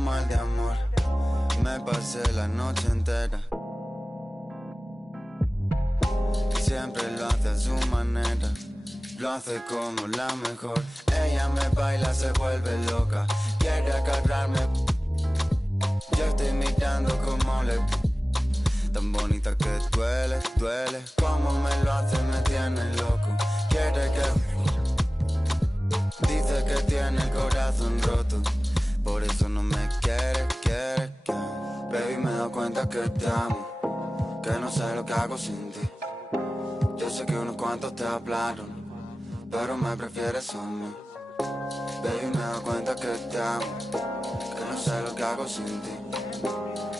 mal de amor. Me pasé la noche entera. Siempre lo hace a su manera, lo hace como la mejor. Ella me baila, se vuelve loca, quiere agarrarme. Yo estoy mirando como le... Tan bonita que duele, duele. Como me lo hace, me tiene loco. Quiere que... Dice que tiene el corazón roto, por eso no me quiere, quiere. Baby, me doy cuenta que te amo, que no sé lo que hago sin ti. Yo sé que unos cuantos te hablaron, pero me prefieres a mí. Baby, me doy cuenta que te amo, que no sé lo que hago sin ti.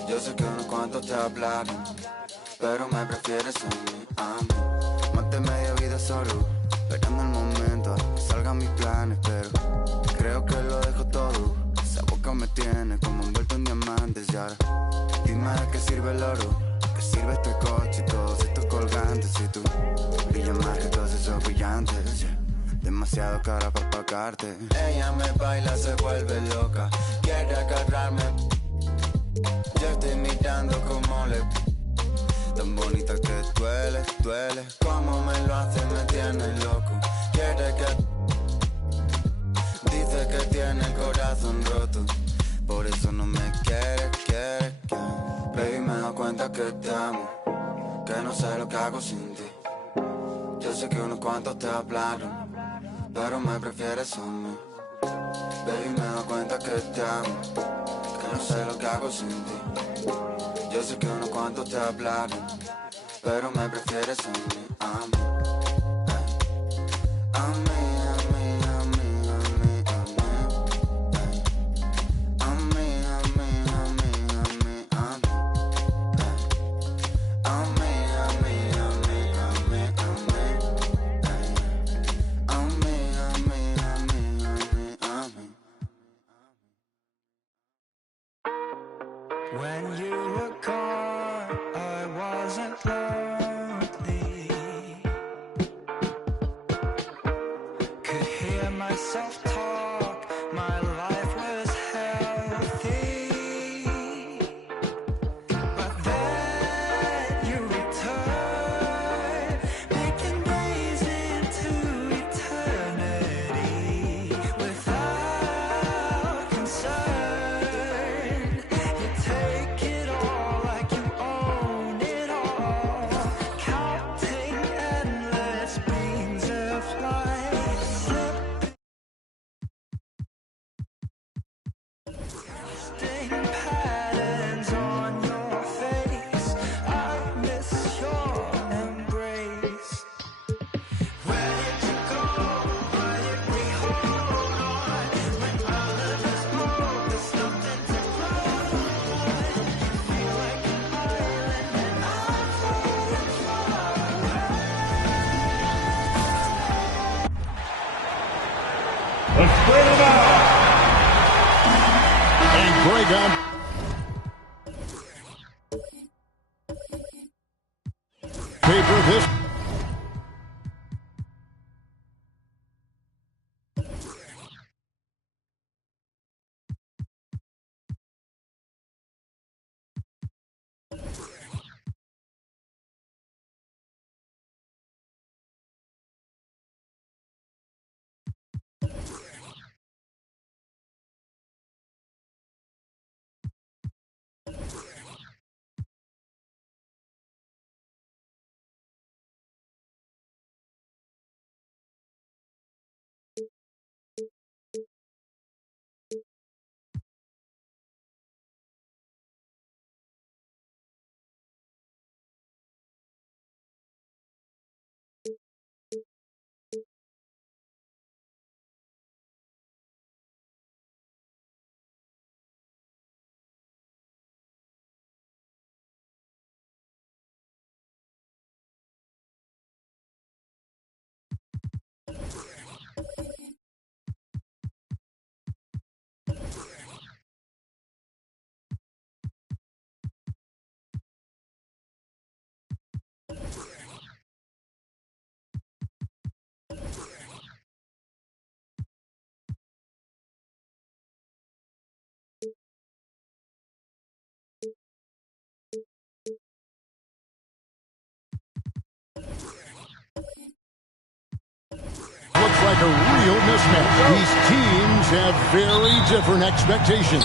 Yo sé que unos cuantos te hablaron, pero me prefieres a mí. Más de media vida solo, esperando el momento a que salgan mis planes, pero creo que lo dejo todo. Esa boca me tiene como envuelto en diamantes y ahora dime de qué sirve el oro, qué sirve este coche y todos estos colgantes. Si tú brillas más que todos esos brillantes, yeah. Demasiado cara para pagarte. Ella me baila, se vuelve loca, quiere agarrarme. Yo estoy mirando como le... Tan bonita que duele, duele. Como me lo hace, me tiene loco. Quiere que... Dice que tiene el corazón roto, por eso no me quiere, quiere. Baby, me doy cuenta que te amo, que no sé lo que hago sin ti. Yo sé que unos cuantos te hablaron, pero me prefieres a mí. Baby, me doy cuenta que te amo, que no sé lo que hago sin ti. Yo sé que unos cuantos te hablaron, pero me prefieres a mí, a mí. A mí, a mí, a mí, a mí, a mí. A mí, a mí, a mí, a mí, a mí. A mí, a mí, a mí, a mí, a mí. A mí, a mí, a mí, a mí, a mí. When you were gone, I wasn't lonely. Could hear myself talk, my life was healthy. But then you returned, making days into eternity without concern. You take it all like you own it all, counting endless beams of light, slipping patterns on your face. I miss your embrace. Where did you go? Why did we hold on? When all of us old, there's nothing to grow on. You feel like an island and I'm floating far away. Let's split it out. And Greg on. Paper this. like a real mismatch. These teams have very different expectations.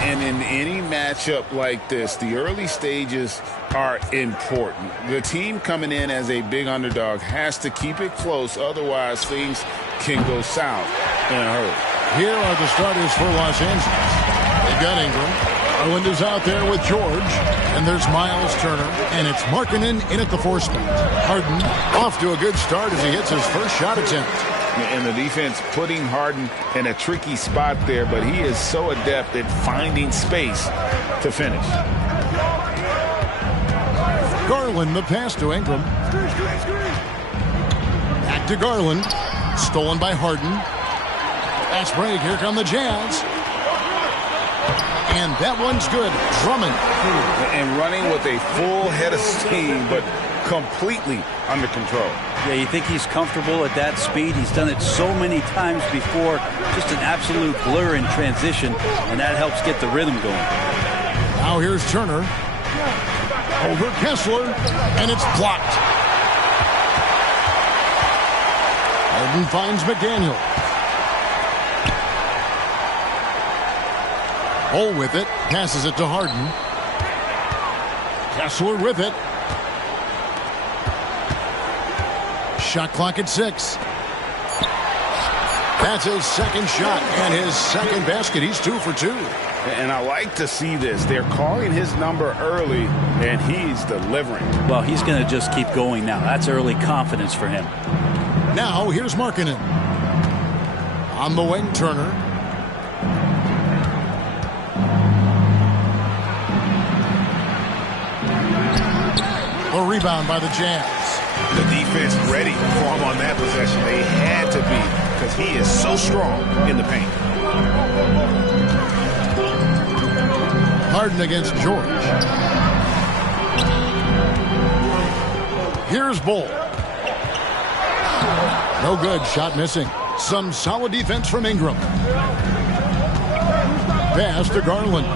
And in any matchup like this, the early stages are important. The team coming in as a big underdog has to keep it close, otherwise things can go south in a hurry. Here are the starters for Los Angeles. They've got Ingram. Garland is out there with George. And there's Miles Turner. And it's Markkanen in at the 4 spot. Harden off to a good start as he hits his first shot attempt. And the defense putting Harden in a tricky spot there, but he is so adept at finding space to finish. Garland, the pass to Ingram. Back to Garland. Stolen by Harden. Fast break. Here come the Jazz. And that one's good. Drummond. And running with a full head of steam, but completely under control. Yeah, you think he's comfortable at that speed. He's done it so many times before. Just an absolute blur in transition, and that helps get the rhythm going. Now here's Turner. Over Kessler, and it's blocked. Harden finds McDaniel. Ball with it, passes it to Harden. Kessler with it. Shot clock at 6. That's his second shot and his second basket. He's 2 for 2. And I like to see this. They're calling his number early, and he's delivering. Well, he's going to just keep going now. That's early confidence for him. Now here's Markkanen. On the wing, Turner. The rebound by the Jazz. The defense ready for him on that possession. They had to be, because he is so strong in the paint. Harden against George. Here's Bull. No good. Shot missing. Some solid defense from Ingram. Pass to Garland.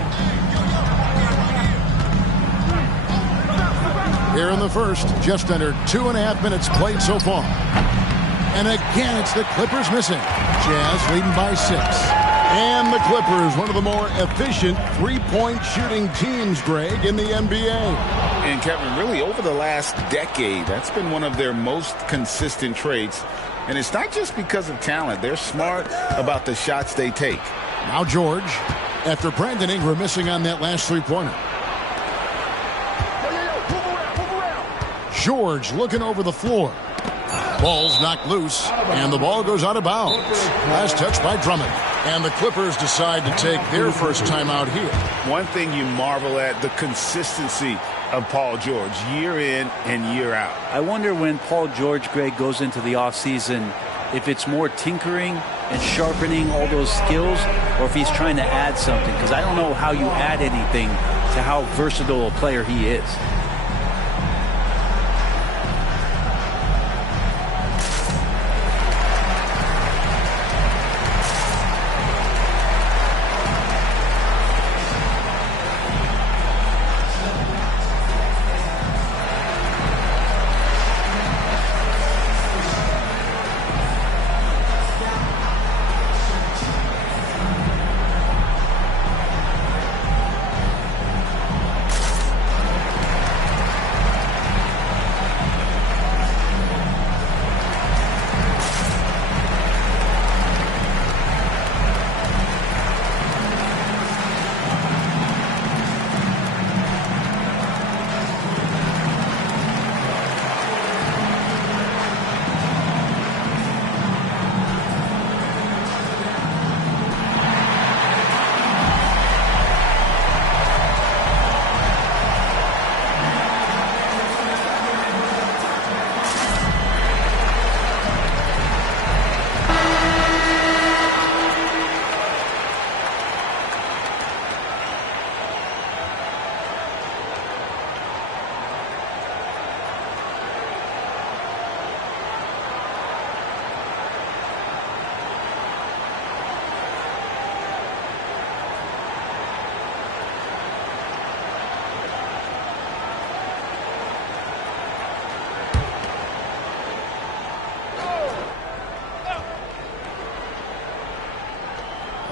Here in the first, just under 2.5 minutes played so far. And again, it's the Clippers missing. Jazz leading by 6. And the Clippers, one of the more efficient three-point shooting teams, Greg, in the NBA. And Kevin, really over the last decade, that's been one of their most consistent traits. And it's not just because of talent. They're smart about the shots they take. Now George, after Brandon Ingram missing on that last three-pointer. George looking over the floor. Ball's knocked loose, and the ball goes out of bounds. Last touch by Drummond. And the Clippers decide to take their first time out here. One thing you marvel at, the consistency of Paul George, year in and year out. I wonder when Paul George, Greg, goes into the offseason, if it's more tinkering and sharpening all those skills, or if he's trying to add something. Because I don't know how you add anything to how versatile a player he is.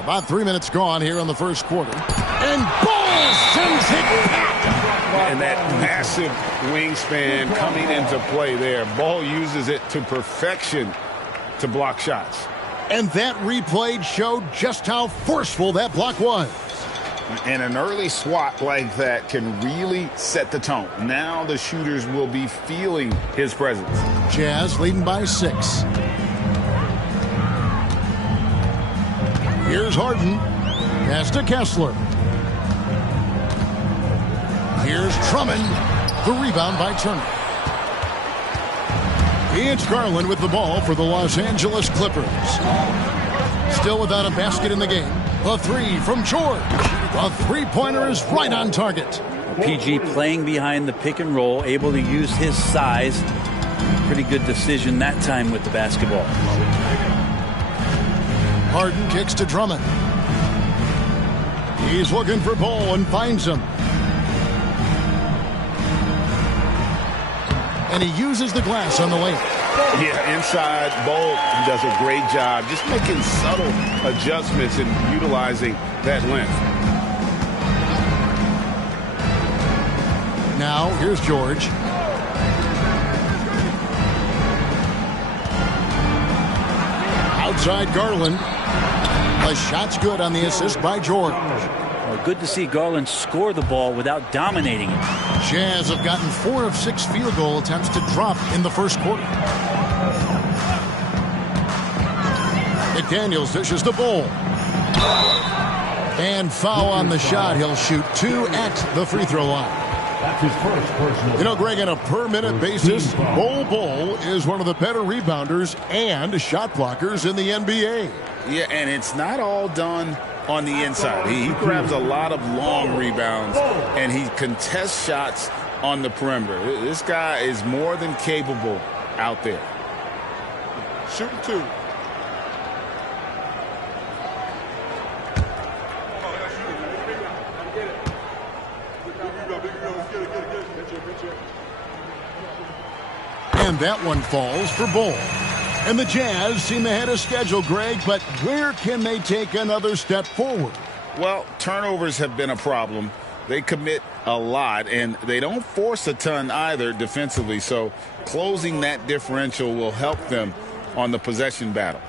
About 3 minutes gone here in the first quarter. And Ball sends it back. And that massive wingspan coming into play there. Ball uses it to perfection to block shots. And that replay showed just how forceful that block was. And an early swat like that can really set the tone. Now the shooters will be feeling his presence. Jazz leading by 6. Here's Harden. Pass to Kessler. Here's Drummond. The rebound by Turner. It's Garland with the ball for the Los Angeles Clippers. Still without a basket in the game. A 3 from George. A three-pointer is right on target. PG playing behind the pick and roll, able to use his size. Pretty good decision that time with the basketball. Harden kicks to Drummond. He's looking for Ball and finds him. And he uses the glass on the lane. Yeah, inside, Ball does a great job just making subtle adjustments and utilizing that length. Now, here's George. Outside Garland. The shot's good on the assist by George. Well, good to see Garland score the ball without dominating it. Jazz have gotten 4 of 6 field goal attempts to drop in the first quarter. McDaniels dishes the ball. And foul on the shot. He'll shoot 2 at the free throw line. That's his first personal. You know, Greg, on a per-minute basis, Bol is one of the better rebounders and shot blockers in the NBA. Yeah, and it's not all done on the inside. He grabs a lot of long rebounds, and he contests shots on the perimeter. This guy is more than capable out there. Shooting 2. And that one falls for Bol. And the Jazz seem ahead of schedule, Greg, but where can they take another step forward? Well, turnovers have been a problem. They commit a lot, and they don't force a ton either defensively, so closing that differential will help them on the possession battle.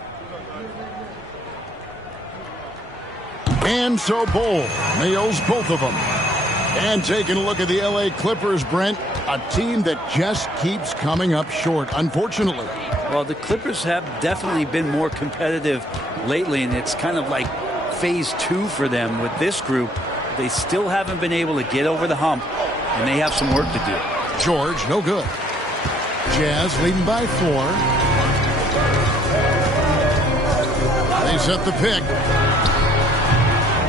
And so Bol nails both of them. And taking a look at the L.A. Clippers, Brent, a team that just keeps coming up short, unfortunately. Well, the Clippers have definitely been more competitive lately, and it's kind of like phase 2 for them with this group. They still haven't been able to get over the hump, and they have some work to do. George, no good. Jazz leading by 4. They set the pick.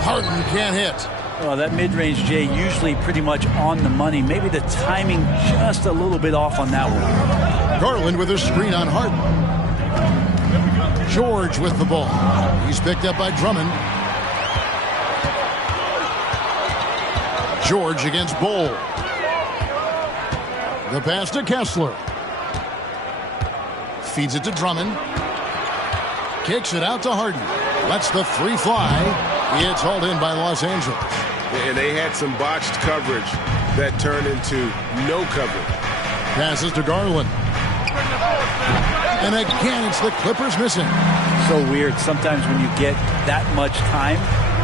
Harden can't hit. Well, that mid-range, Jay, usually pretty much on the money. Maybe the timing just a little bit off on that one. Garland with a screen on Harden. George with the ball. He's picked up by Drummond. George against Bol. The pass to Kessler. Feeds it to Drummond. Kicks it out to Harden. Lets the 3 fly. It's hauled in by Los Angeles. And they had some botched coverage that turned into no coverage. Passes to Garland. And again, it's the Clippers missing. So weird. Sometimes when you get that much time,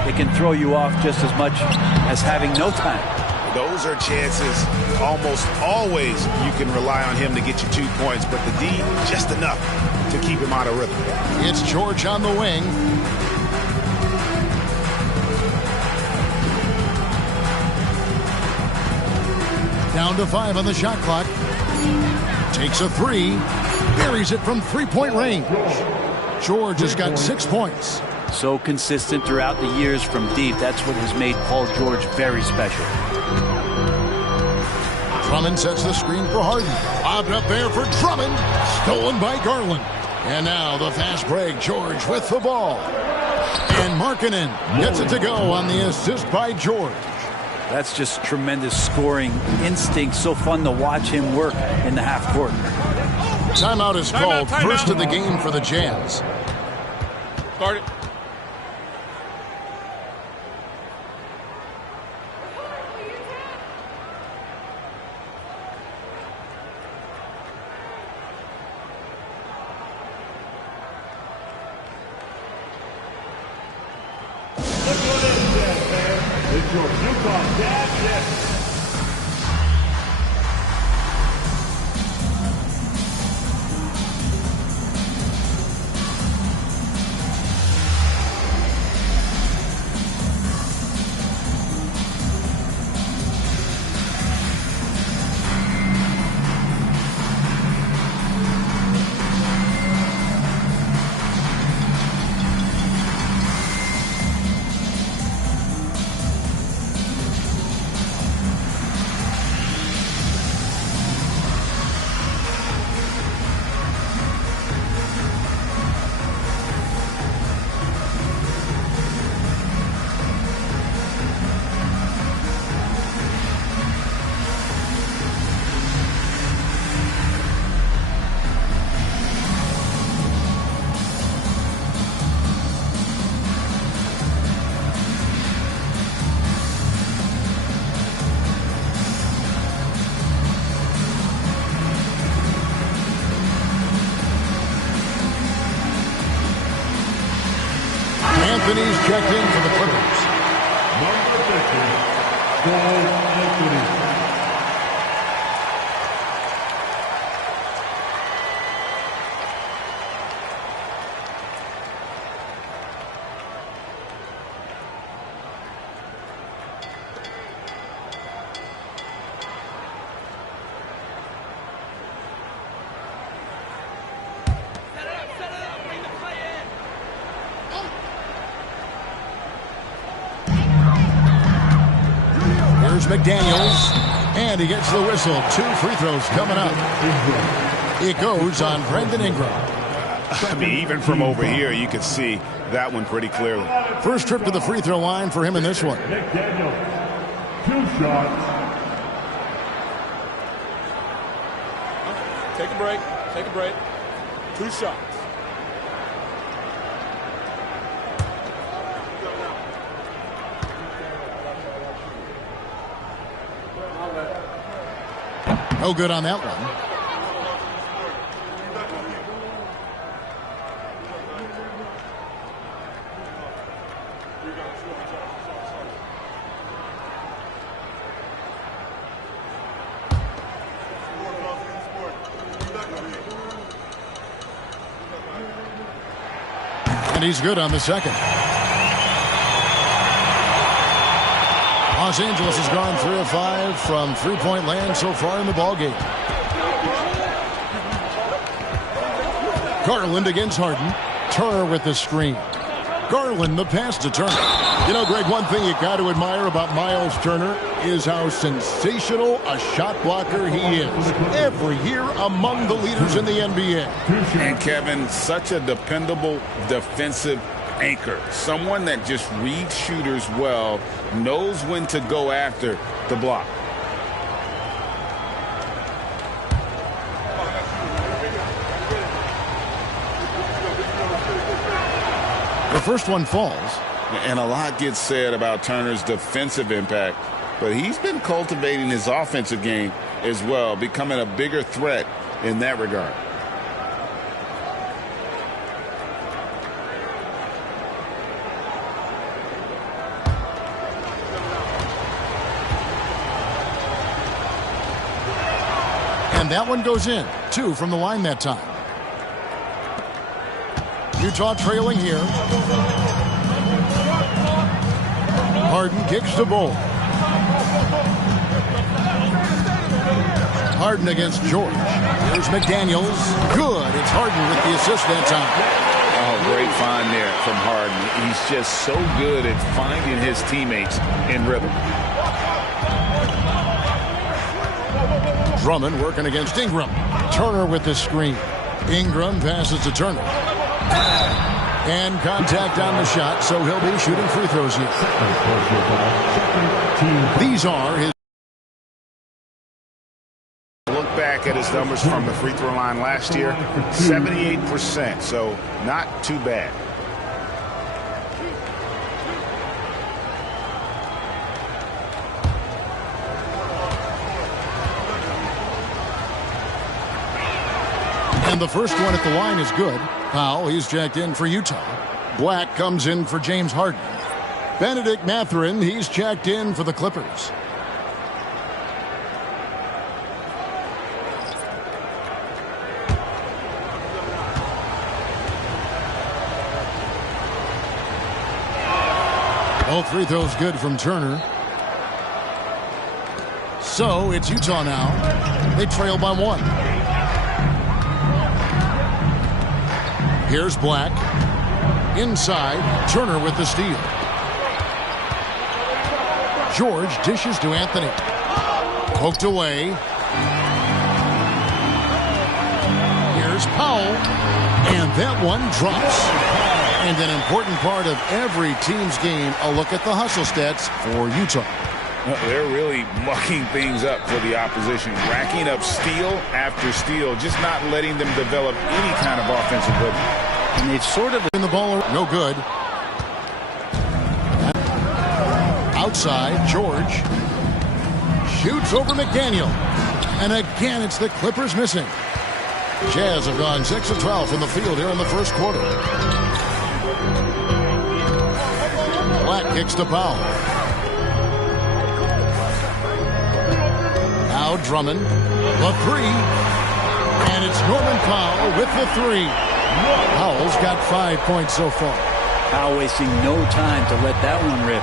it can throw you off just as much as having no time. Those are chances almost always you can rely on him to get you 2 points, but the D, just enough to keep him out of rhythm. It's George on the wing. Down to 5 on the shot clock. Takes a 3. Buries it from 3-point range. George has got 6 points. So consistent throughout the years from deep. That's what has made Paul George very special. Drummond sets the screen for Harden. Lobbed up there for Drummond. Stolen by Garland. And now the fast break. George with the ball. And Markkanen gets it to go on the assist by George. That's just tremendous scoring instinct. So fun to watch him work in the half court. Timeout is called. First of the game for the Jazz. Start it. It's your Utah Jazz. Anthony's checked in for the Clippers. Number 50, Cole Anthony. McDaniels, and he gets the whistle. 2 free throws coming up. It goes on Brandon Ingram. I mean, even from over here, you can see that one pretty clearly. First trip to the free throw line for him in this one. McDaniels, 2 shots. Take a break. Take a break. 2 shots. No good on that one. And he's good on the second. Los Angeles has gone 3 of 5 from three-point land so far in the ballgame. Garland against Harden. Turner with the screen. Garland the pass to Turner. You know, Greg, one thing you got to admire about Miles Turner is how sensational a shot blocker he is. Every year among the leaders in the NBA. And Kevin, such a dependable defensive anchor. Someone that just reads shooters well, knows when to go after the block. The first one falls. And a lot gets said about Turner's defensive impact, but he's been cultivating his offensive game as well, becoming a bigger threat in that regard. And that one goes in. 2 from the line that time. Utah trailing here. Harden kicks the ball. Harden against George. Here's McDaniels. Good. It's Harden with the assist that time. Oh, great find there from Harden. He's just so good at finding his teammates in rhythm. Drummond working against Ingram. Turner with the screen. Ingram passes to Turner. And contact on the shot, so he'll be shooting free throws here. These are his. Look back at his numbers from the free throw line last year, 78%, so not too bad. And the first one at the line is good. Powell, he's checked in for Utah. Black comes in for James Harden. Benedict Mathurin, he's checked in for the Clippers. All free throws good from Turner. So it's Utah now. They trail by 1. Here's Black. Inside, Turner with the steal. George dishes to Anthony. Poked away. Here's Powell. And that one drops. And an important part of every team's game, a look at the hustle stats for Utah. They're really mucking things up for the opposition, racking up steal after steal, just not letting them develop any kind of offensive rhythm. And they've sort of in the ball, no good. Outside, George shoots over McDaniel. And again, it's the Clippers missing. Jazz have gone 6 of 12 from the field here in the first quarter. Black kicks to Powell. Now Drummond, the 3. And it's Norman Powell with the 3. Powell's got 5 points so far. Powell wasting no time to let that one rip.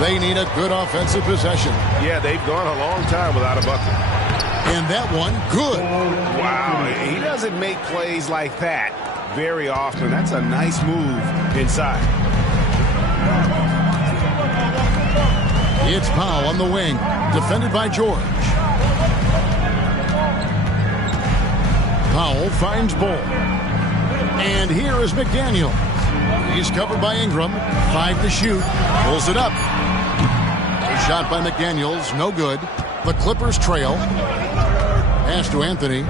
They need a good offensive possession. Yeah, they've gone a long time without a bucket. And that one, good. Wow, he doesn't make plays like that very often. That's a nice move inside. It's Powell on the wing, defended by George. Powell finds Bull. And here is McDaniel. He's covered by Ingram. 5 to shoot. Pulls it up. A shot by McDaniels, no good. The Clippers trail. Pass to Anthony.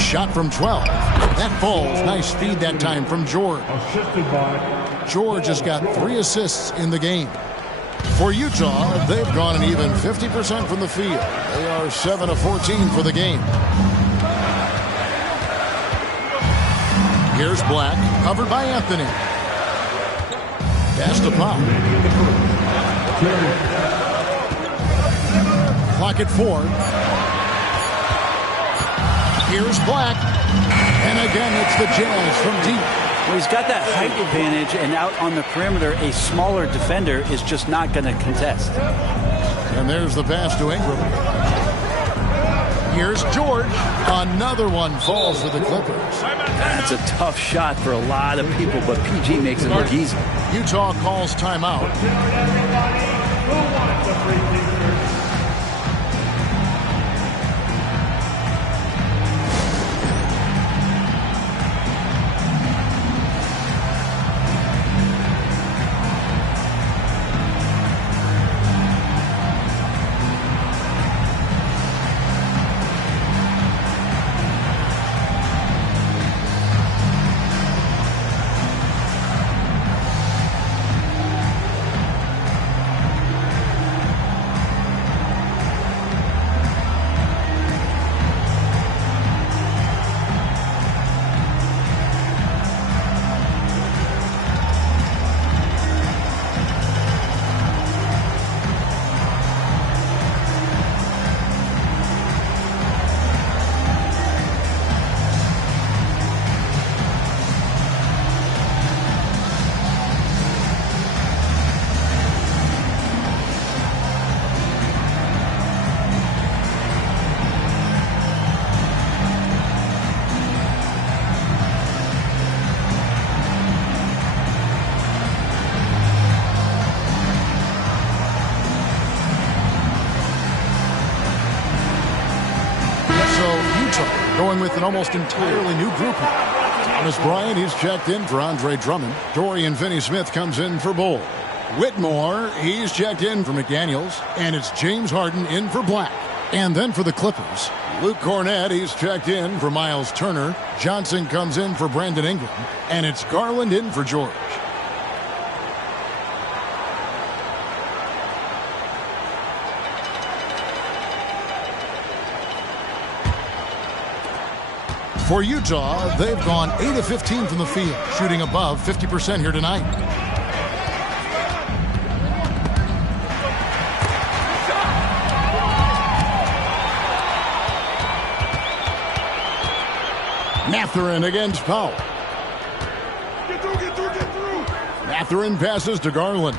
Shot from 12. That falls. Nice feed that time from George. Assisted by George has got 3 assists in the game. For Utah, they've gone an even 50% from the field. They are 7 of 14 for the game. Here's Black, covered by Anthony. Pass to Pop. Clock at 4. Here's Black. And again, it's the Jazz from deep. Well, he's got that height advantage, and out on the perimeter, a smaller defender is just not going to contest. And there's the pass to Ingram. Here's George. Another one falls for the Clippers. That's a tough shot for a lot of people, but PG makes it look easy. Utah calls timeout. Going with an almost entirely new group here. Thomas Bryant, he's checked in for Andre Drummond. Dorian Finney-Smith comes in for Bull. Whitmore, he's checked in for McDaniels. And it's James Harden in for Black. And then for the Clippers, Luke Cornett, he's checked in for Miles Turner. Johnson comes in for Brandon Ingram. And it's Garland in for George. For Utah, they've gone 8 of 15 from the field, shooting above 50% here tonight. Mathurin against Powell. Get through, get through, get through. Mathurin passes to Garland.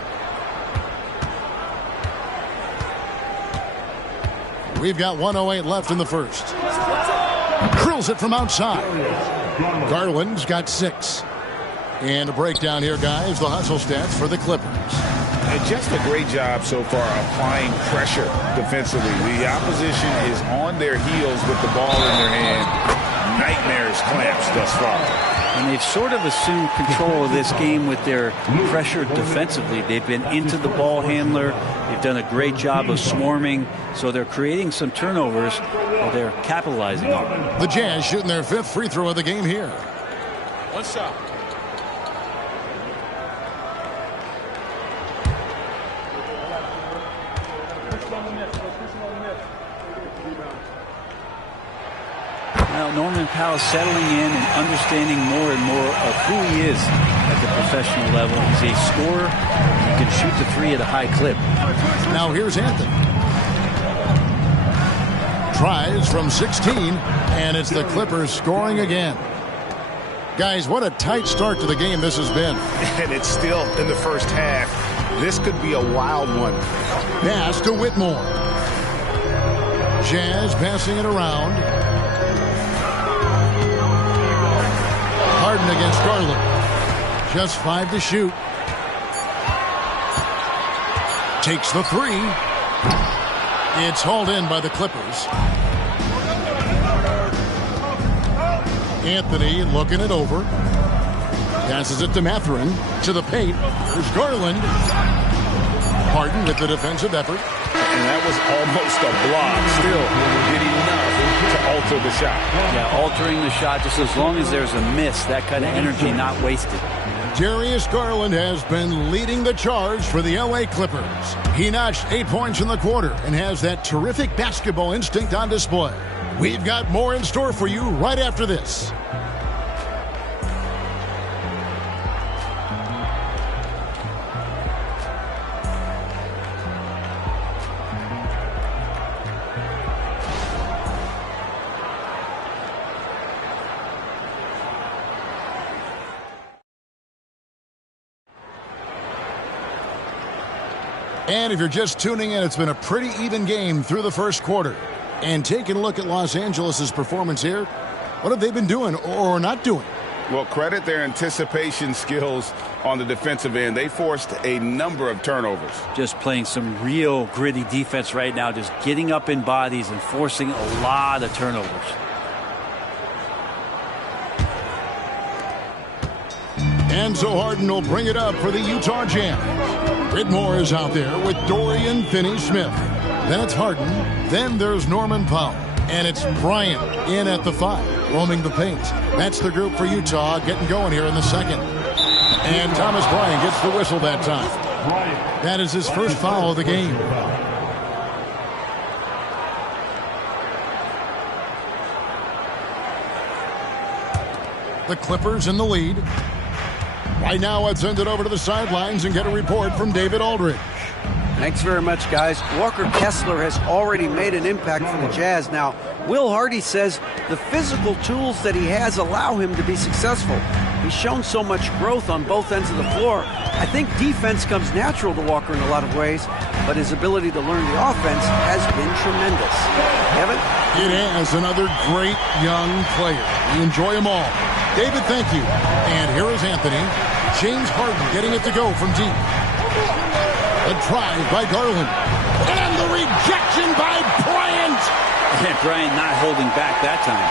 We've got 1:08 left in the first. Drills it from outside. Garland's got 6. And a breakdown here, guys. The hustle stats for the Clippers. And just a great job so far applying pressure defensively. The opposition is on their heels with the ball in their hand. Nightmares clamps thus far. And they've sort of assumed control of this game with their pressure defensively. They've been into the ball handler. They've done a great job of swarming. So they're creating some turnovers that they're capitalizing on. The Jazz shooting their 5th free throw of the game here. One shot. Well, Norman Powell settling in and understanding more and more of who he is at the professional level. He's a scorer. He can shoot the 3 at a high clip. Now here's Anthony. Tries from 16, and it's the Clippers scoring again. Guys, what a tight start to the game this has been. And it's still in the first half. This could be a wild one. Pass to Whitmore. Jazz passing it around. Harden against Garland. Just 5 to shoot. Takes the 3. It's hauled in by the Clippers. Anthony looking it over. Passes it to Mathurin. To the paint. There's Garland. Harden with the defensive effort. And that was almost a block. Still did enough to alter the shot. Yeah, altering the shot just as long as there's a miss. That kind of energy not wasted. Darius Garland has been leading the charge for the LA Clippers. He notched 8 points in the quarter and has that terrific basketball instinct on display. We've got more in store for you right after this. And if you're just tuning in, it's been a pretty even game through the first quarter. And taking a look at Los Angeles' performance here, what have they been doing or not doing? Well, credit their anticipation skills on the defensive end. They forced a number of turnovers. Just playing some real gritty defense right now, just getting up in bodies and forcing a lot of turnovers. Enzo Harden will bring it up for the Utah Jazz. Whitmore is out there with Dorian Finney-Smith. Then it's Harden. Then there's Norman Powell. And it's Bryant in at the 5, roaming the paint. That's the group for Utah getting going here in the second. And Thomas Bryant gets the whistle that time. That is his first foul of the game. The Clippers in the lead. Right now, let's send it over to the sidelines and get a report from David Aldridge. Thanks very much, guys. Walker Kessler has already made an impact for the Jazz. Now, Will Hardy says the physical tools that he has allow him to be successful. He's shown so much growth on both ends of the floor. I think defense comes natural to Walker in a lot of ways, but his ability to learn the offense has been tremendous. Evan? It is another great young player. We enjoy them all. David, thank you. And here is Anthony. James Harden getting it to go from deep. A drive by Garland. And the rejection by Bryant. And Bryant not holding back that time.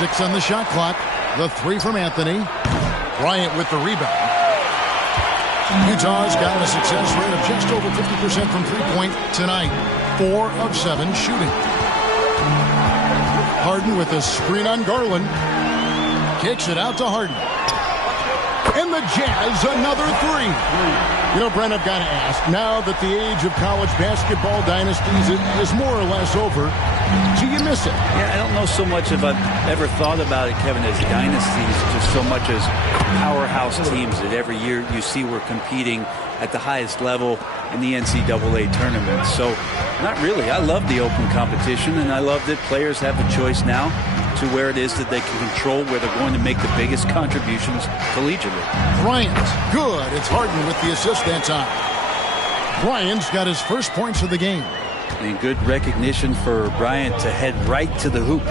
6 on the shot clock. The 3 from Anthony. Bryant with the rebound. Utah's got a success rate of just over 50% from three-point tonight. 4 of 7 shooting. Harden with a screen on Garland. Kicks it out to Harden. And the Jazz another 3. You know, Brent, I've got to ask, now that the age of college basketball dynasties is more or less over, do you miss it? Yeah, I don't know so much if I've ever thought about it, Kevin, as dynasties, just so much as powerhouse teams that every year you see we're competing at the highest level in the NCAA tournament. So, not really. I love the open competition, and I love that players have the choice now to where it is that they can control where they're going to make the biggest contributions collegiately. Bryant, good. It's Harden with the assist that time. Bryant's got his first points of the game. And good recognition for Bryant to head right to the hoop.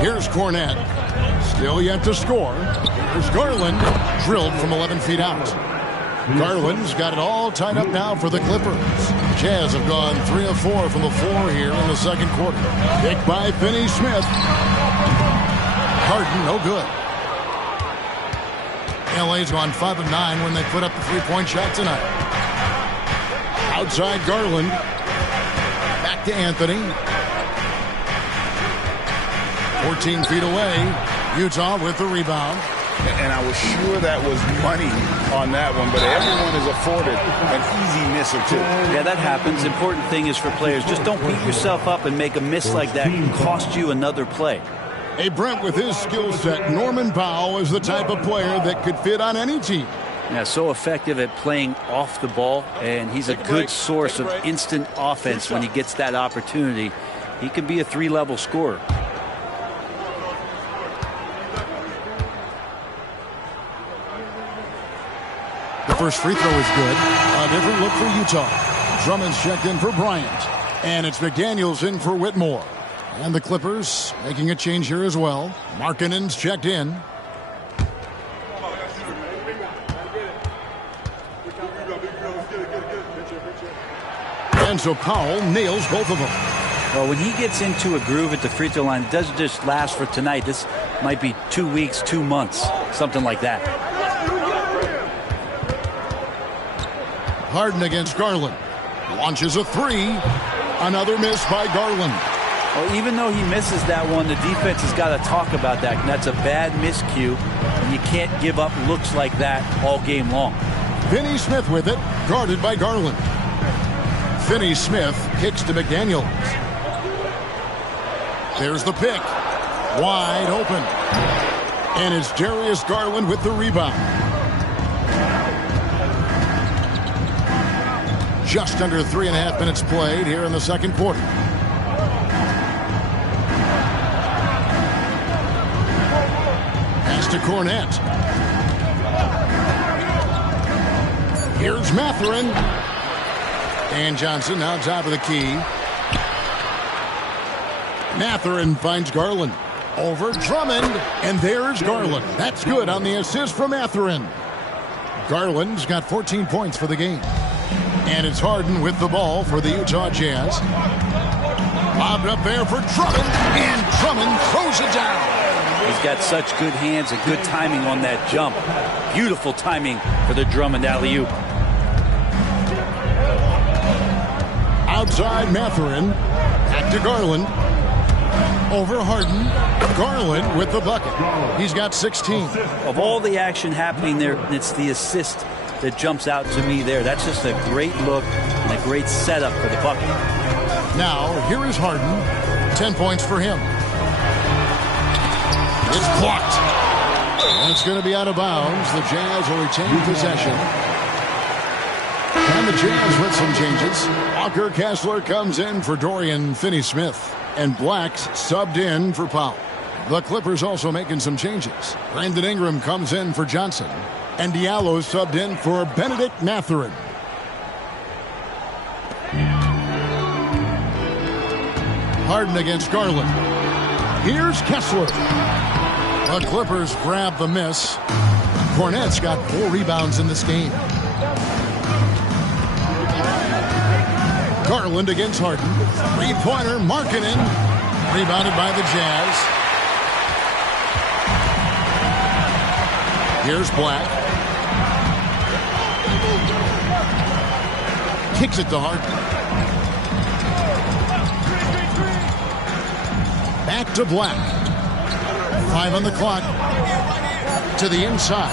Here's Cornette. Still yet to score. Here's Garland. Drilled from 11 feet out. Garland's got it all tied up now for the Clippers. Jazz have gone 3 of 4 from the floor here in the second quarter. Picked by Finney Smith. Harden, no good. LA's gone 5 of 9 when they put up the three-point shot tonight. Outside Garland. Back to Anthony. 14 feet away. Utah with the rebound. And I was sure that was money on that one, but everyone is afforded an easy miss or two. Yeah, that happens. Important thing is for players, just don't beat yourself up and make a miss like that. It can cost you another play. Hey, Brent, with his skill set, Norman Powell is the type of player that could fit on any team. Yeah, so effective at playing off the ball, and he's a good source of instant offense when he gets that opportunity. He could be a three-level scorer. The first free throw is good. A different look for Utah. Drummond's checked in for Bryant. And it's McDaniels in for Whitmore. And the Clippers making a change here as well. Markkanen's checked in. And so Powell nails both of them. Well, when he gets into a groove at the free throw line, it doesn't just last for tonight. This might be 2 weeks, 2 months, something like that. Harden against Garland. Launches a three. Another miss by Garland. Well, even though he misses that one, the defense has got to talk about that. And that's a bad miscue. And you can't give up looks like that all game long. Finney Smith with it, guarded by Garland. Finney Smith kicks to McDaniels. There's the pick. Wide open. And it's Darius Garland with the rebound. Just under 3.5 minutes played here in the second quarter. Pass to Cornette. Here's Mathurin. And Johnson now top of the key. Mathurin finds Garland. Over Drummond. And there's Garland. That's good on the assist from Mathurin. Garland's got 14 points for the game. And it's Harden with the ball for the Utah Jazz. Lobbed up there for Drummond. And Drummond throws it down. He's got such good hands and good timing on that jump. Beautiful timing for the Drummond alley-oop. Outside Mathurin. Back to Garland. Over Harden. Garland with the bucket. He's got 16. Of all the action happening there, it's the assist that jumps out to me there. That's just a great look and a great setup for the bucket. Now, here is Harden. 10 points for him. It's blocked. And it's going to be out of bounds. The Jazz will retain possession. And the Jazz with some changes. Walker Kessler comes in for Dorian Finney-Smith. And Black's subbed in for Powell. The Clippers also making some changes. Brandon Ingram comes in for Johnson. And Diallo subbed in for Benedict Mathurin. Harden against Garland. Here's Kessler. The Clippers grab the miss. Cornette's got 4 rebounds in this game. Garland against Harden. Three-pointer, Markkanen. Rebounded by the Jazz. Here's Black. Kicks it to Harden. Back to Black. 5 on the clock. to the inside.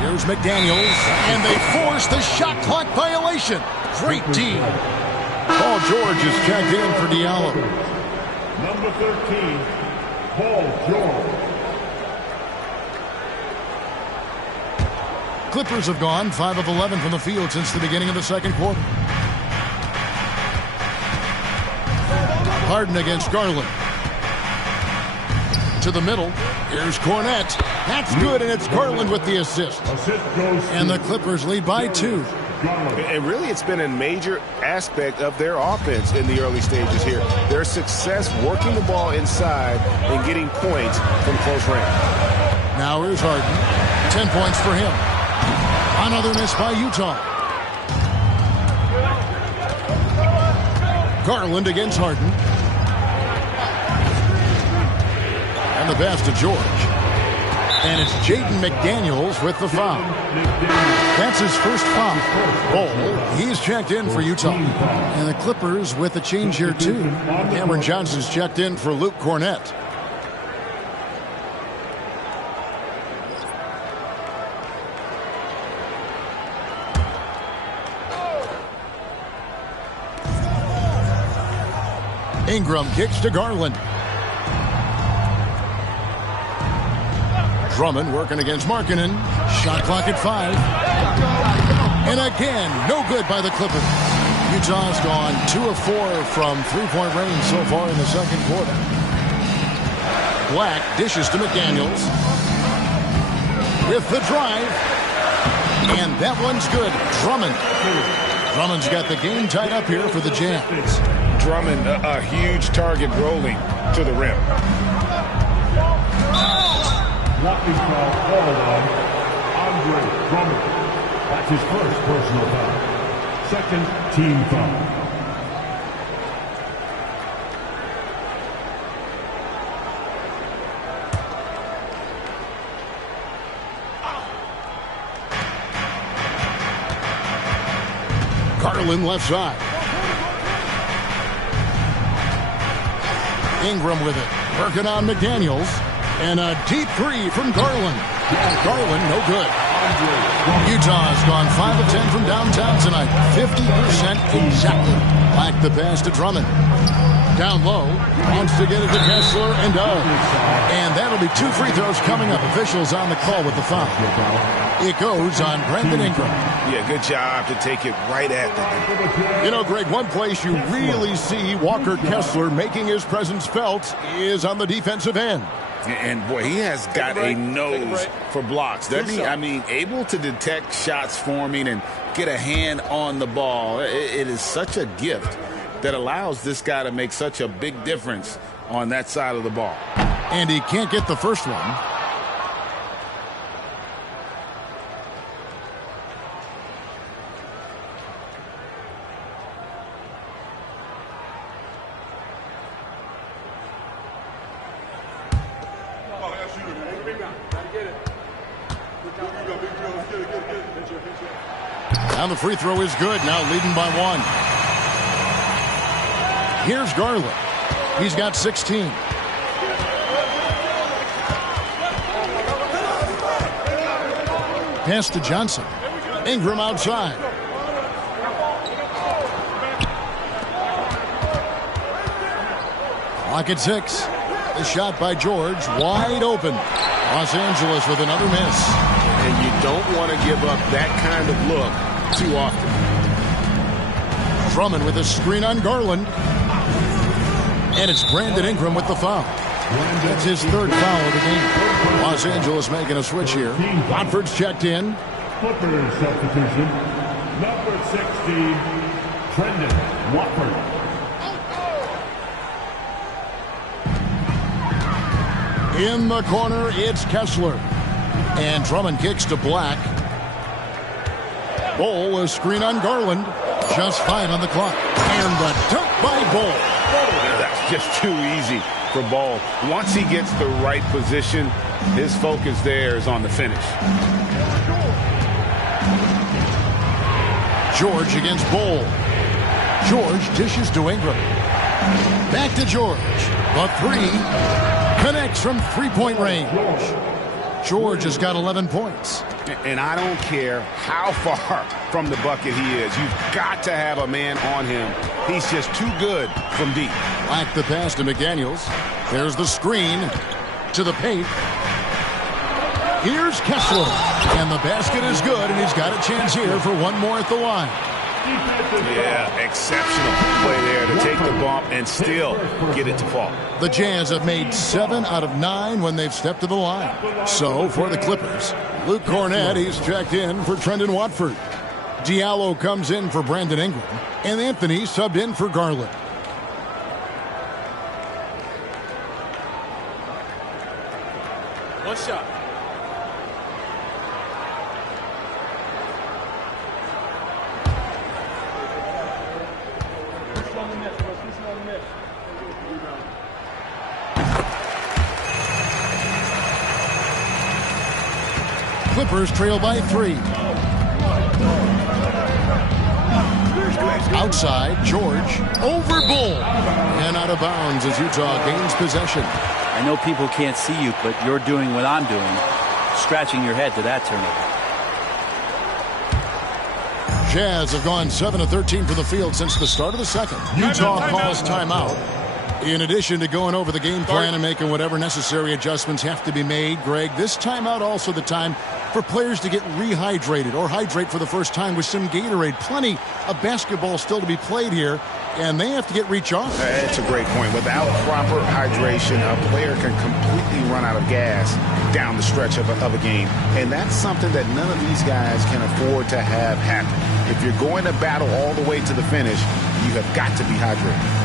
Here's McDaniels, and they force the shot clock violation. Great D. Paul George is checked in for Diallo. Number 13, Paul George. Clippers have gone 5 of 11 from the field since the beginning of the second quarter. Harden against Garland. To the middle. Here's Cornette. That's good, and it's Garland with the assist. And the Clippers lead by 2. And really, it's been a major aspect of their offense in the early stages here. Their success working the ball inside and getting points from close range. Now here's Harden. 10 points for him. Another miss by Utah. Garland against Harden. And the pass to George. And it's Jaden McDaniels with the foul. That's his first foul. Ball, he's checked in for Utah. And the Clippers with a change here, too. Cameron Johnson's checked in for Luke Cornette. Ingram kicks to Garland. Drummond working against Markkanen. Shot clock at 5. And again, no good by the Clippers. Utah's gone 2 of 4 from three-point range so far in the second quarter. Black dishes to McDaniels. With the drive. And that one's good. Drummond. Drummond's got the game tied up here for the Jazz. Drummond, a huge target rolling to the rim. Blocking foul called on Andre Drummond. That's his first personal foul. Second team foul. Garland left side. Ingram with it. Working on McDaniels. And a deep 3 from Garland. Garland, no good. Utah's gone 5 of 10 from downtown tonight. 50% exactly. Black the pass to Drummond. Down low. Wants to get it to Kessler and does. And that'll be 2 free throws coming up. Officials on the call with the foul. It goes on Brandon Ingram. Yeah, good job to take it right at them. You know, Greg, one place you really see Walker Kessler making his presence felt is on the defensive end. And, boy, he has got a nose for blocks, doesn't he? I mean, able to detect shots forming and get a hand on the ball. It is such a gift that allows this guy to make such a big difference on that side of the ball. And he can't get the first one. Now the free throw is good. Now leading by 1. Here's Garland. He's got 16. Pass to Johnson. Ingram outside. Clock at 6. The shot by George. Wide open. Los Angeles with another miss. And you don't want to give up that kind of look too often. Drummond with a screen on Garland. And it's Brandon Ingram with the foul. That's his 3rd foul of the game. Los Angeles making a switch here. Watford's checked in. Clippers substitution. Number 16, Trendon Watford. In the corner, it's Kessler. And Drummond kicks to Black. Bol, a screen on Garland. Just 5 on the clock. And the dunk by Bol. That's just too easy for Bol. Once he gets the right position, his focus there is on the finish. George against Bol. George dishes to Ingram. Back to George. The 3. Connects from three-point range. George has got 11 points. And I don't care how far from the bucket he is. You've got to have a man on him. He's just too good from deep. Back the pass to McDaniels. There's the screen to the paint. Here's Kessler. And the basket is good, and he's got a chance here for one more at the line. Yeah, exceptional play there to take the bump and still get it to fall. The Jazz have made 7 out of 9 when they've stepped to the line. So, for the Clippers, Luke Cornett, he's checked in for Trendon Watford. Diallo comes in for Brandon Ingram. And Anthony subbed in for Garland. One shot. Clippers trail by 3. Outside, George over Bull. And out of bounds as Utah gains possession. I know people can't see you, but you're doing what I'm doing, scratching your head to that turnover. Jazz have gone 7 of 13 from the field since the start of the second. Utah calls timeout. In addition to going over the game plan and making whatever necessary adjustments have to be made, Greg, this timeout also the time for players to get rehydrated or hydrate for the first time with some Gatorade. Plenty of basketball still to be played here, and they have to get recharged. That's a great point. Without proper hydration, a player can completely run out of gas down the stretch of a game. And that's something that none of these guys can afford to have happen. If you're going to battle all the way to the finish, you have got to be hydrated.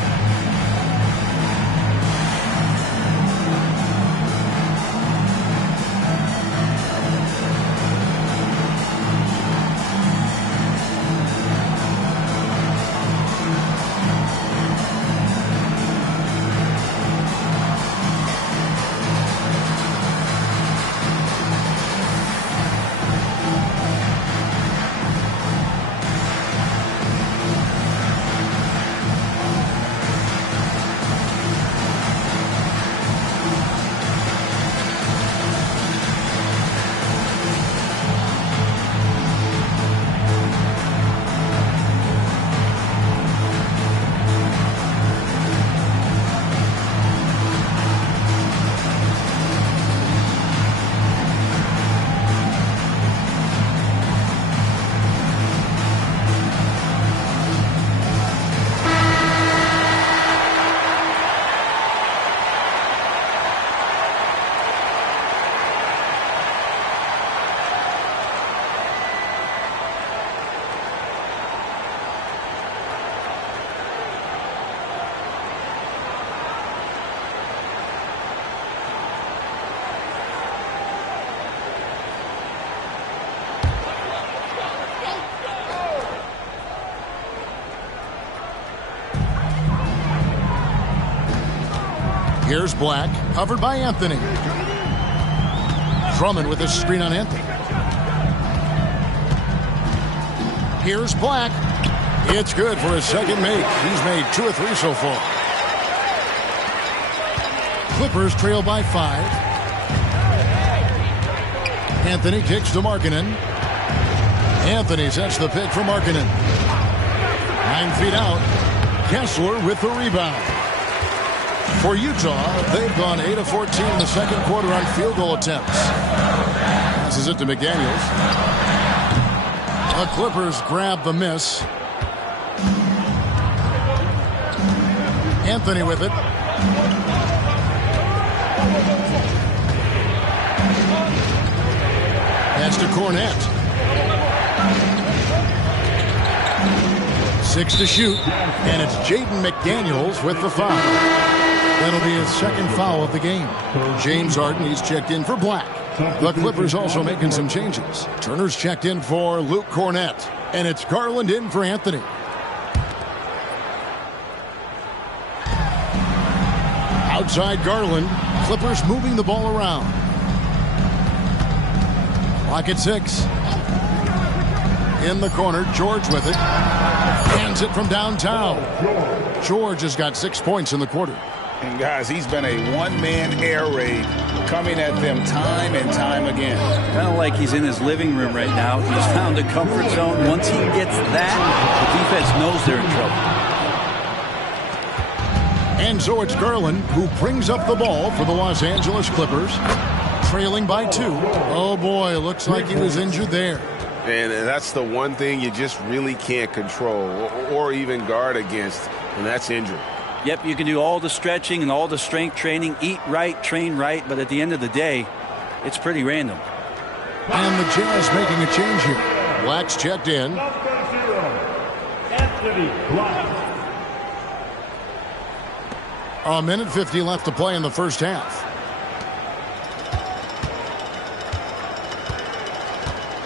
Here's Black, covered by Anthony. Drummond with a screen on Anthony. Here's Black. It's good for his second make. He's made 2 or 3 so far. Clippers trail by 5. Anthony kicks to Markkanen. Anthony sets the pick for Markkanen. 9 feet out. Kessler with the rebound. For Utah, they've gone 8 of 14 in the second quarter on field goal attempts. Passes it to McDaniels. The Clippers grab the miss. Anthony with it. That's to Cornett. 6 to shoot. And it's Jaden McDaniels with the foul. That'll be his second foul of the game. James Harden, he's checked in for Black. The Clippers also making some changes. Turner's checked in for Luke Cornett. And it's Garland in for Anthony. Outside Garland. Clippers moving the ball around. Clock at 6. In the corner, George with it. Hands it from downtown. George has got 6 points in the quarter. And guys, he's been a one-man air raid coming at them time and time again. Kind of like he's in his living room right now. He's found a comfort zone. Once he gets that, the defense knows they're in trouble. And so it's Garland who brings up the ball for the Los Angeles Clippers, trailing by 2. Oh boy, looks like he was injured there. And that's the one thing you just really can't control or even guard against, and that's injury. Yep, you can do all the stretching and all the strength training, eat right, train right, but at the end of the day, it's pretty random. And the Jazz making a change here. Black's checked in. Number 0, Anthony Black. A minute 50 left to play in the first half.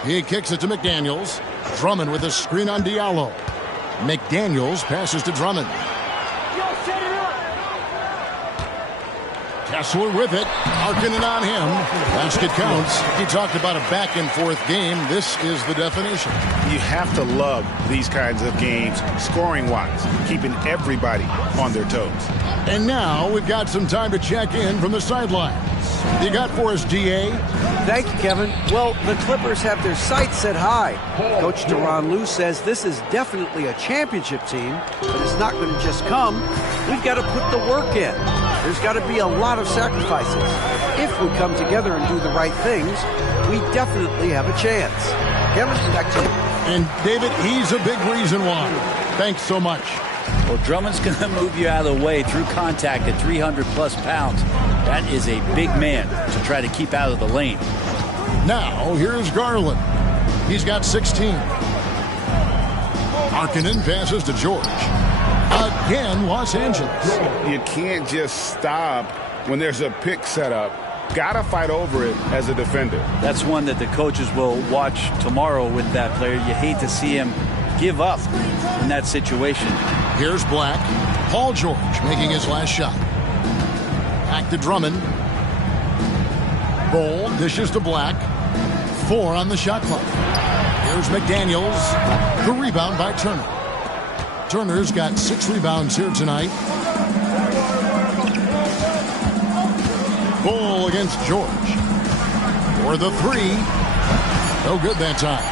He kicks it to McDaniels. Drummond with a screen on Diallo. McDaniels passes to Drummond. Kessler with it. Markkanen on him. Basket counts. He talked about a back-and-forth game. This is the definition. You have to love these kinds of games, scoring-wise, keeping everybody on their toes. And now we've got some time to check in from the sidelines. You got for us, DA? Thank you, Kevin. Well, the Clippers have their sights set high. Coach Tyronn Lue says this is definitely a championship team, but it's not going to just come. We've got to put the work in. There's got to be a lot of sacrifices. If we come together and do the right things, we definitely have a chance. Kevin, back to you. And David, he's a big reason why. Thanks so much. Well, Drummond's going to move you out of the way through contact at 300-plus pounds. That is a big man to try to keep out of the lane. Now, here's Garland. He's got 16. Markkanen passes to George. Again, Los Angeles. You can't just stop when there's a pick set up. Got to fight over it as a defender. That's one that the coaches will watch tomorrow with that player. You hate to see him give up in that situation. Here's Black. Paul George making his last shot. Back to Drummond. Roll, dishes to Black. 4 on the shot clock. Here's McDaniels. The rebound by Turner. Turner's got 6 rebounds here tonight. Bull against George. For the 3. No good that time.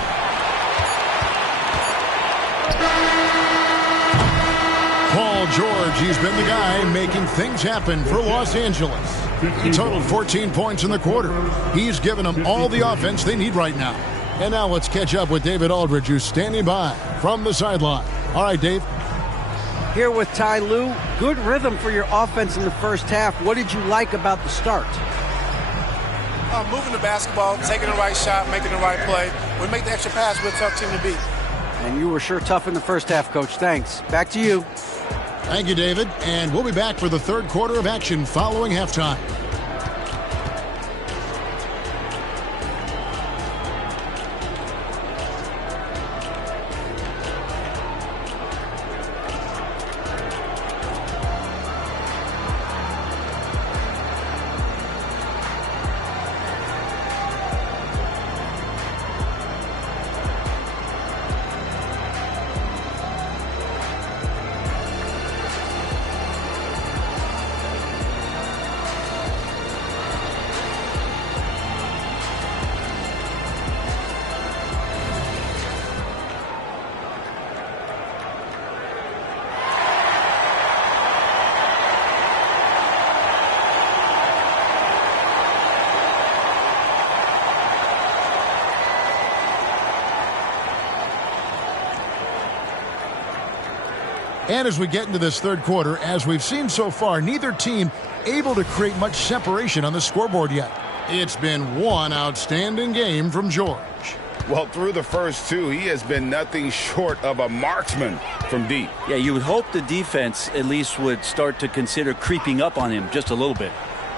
Paul George, he's been the guy making things happen for Los Angeles. He totaled 14 points in the quarter. He's given them all the offense they need right now. And now let's catch up with David Aldridge, who's standing by from the sideline. All right, Dave. Here with Ty Lue. Good rhythm for your offense in the first half. What did you like about the start? Moving the basketball, taking the right shot, making the right play. When we make the extra pass, we're a tough team to beat. And you were sure tough in the first half, Coach. Thanks. Back to you. Thank you, David. And we'll be back for the third quarter of action following halftime. And as we get into this third quarter, as we've seen so far, neither team able to create much separation on the scoreboard yet. It's been one outstanding game from George. Well, through the first 2, he has been nothing short of a marksman from deep. Yeah, you would hope the defense at least would start to consider creeping up on him just a little bit.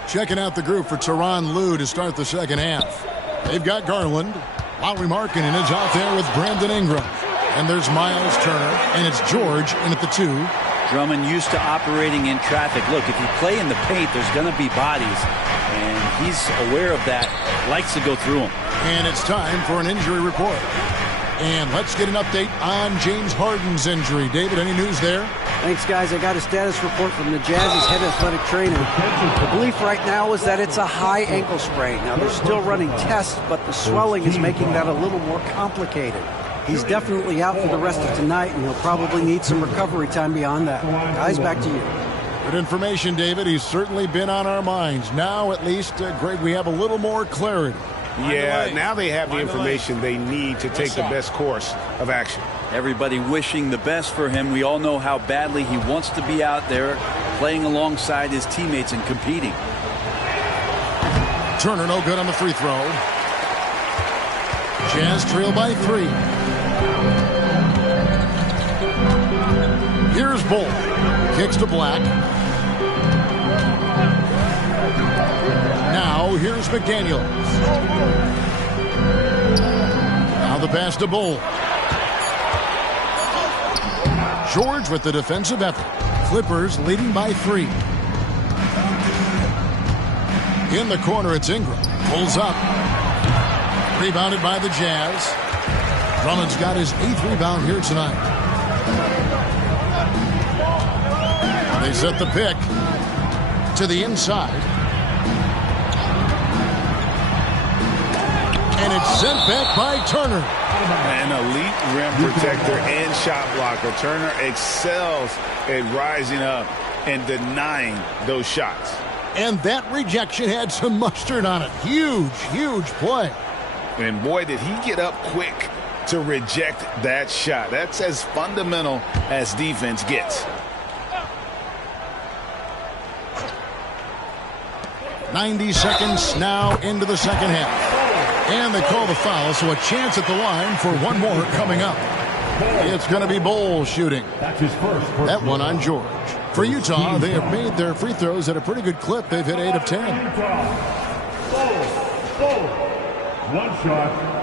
Checking out the group for Tyronn Lue to start the second half. They've got Garland. Lauri Markkanen is out there with Brandon Ingram. And there's Miles Turner, and it's George in at the 2. Drummond used to operating in traffic. Look, if you play in the paint, there's going to be bodies, and he's aware of that, likes to go through them. And it's time for an injury report. And let's get an update on James Harden's injury. David, any news there? Thanks, guys. I got a status report from the Jazz's head athletic trainer. The belief right now is that it's a high ankle sprain. Now, they're still running tests, but the swelling is making that a little more complicated. He's definitely out for the rest of tonight, and he'll probably need some recovery time beyond that. Guys, back to you. Good information, David. He's certainly been on our minds. Now, at least, Greg, we have a little more clarity. Yeah, now they have the information they need to take the best course of action. Everybody wishing the best for him. We all know how badly he wants to be out there playing alongside his teammates and competing. Turner no good on the free throw. Jazz trail by 3. Here's Bull. Kicks to Black. Now here's McDaniels. Now the pass to Bull. George with the defensive effort. Clippers leading by 3. In the corner, it's Ingram. Pulls up. Rebounded by the Jazz. Drummond's got his 8th rebound here tonight. They set the pick to the inside. And it's sent back by Turner. An elite rim protector and shot blocker. Turner excels at rising up and denying those shots. And that rejection had some mustard on it. Huge, huge play. And boy, did he get up quick to reject that shot. That's as fundamental as defense gets. 90 seconds now into the second half. And they call the foul, so a chance at the line for one more coming up. It's going to be Bull shooting. That's his first. That one on George. For Utah, they have made their free throws at a pretty good clip. They've hit 8 of 10. Bull. One shot.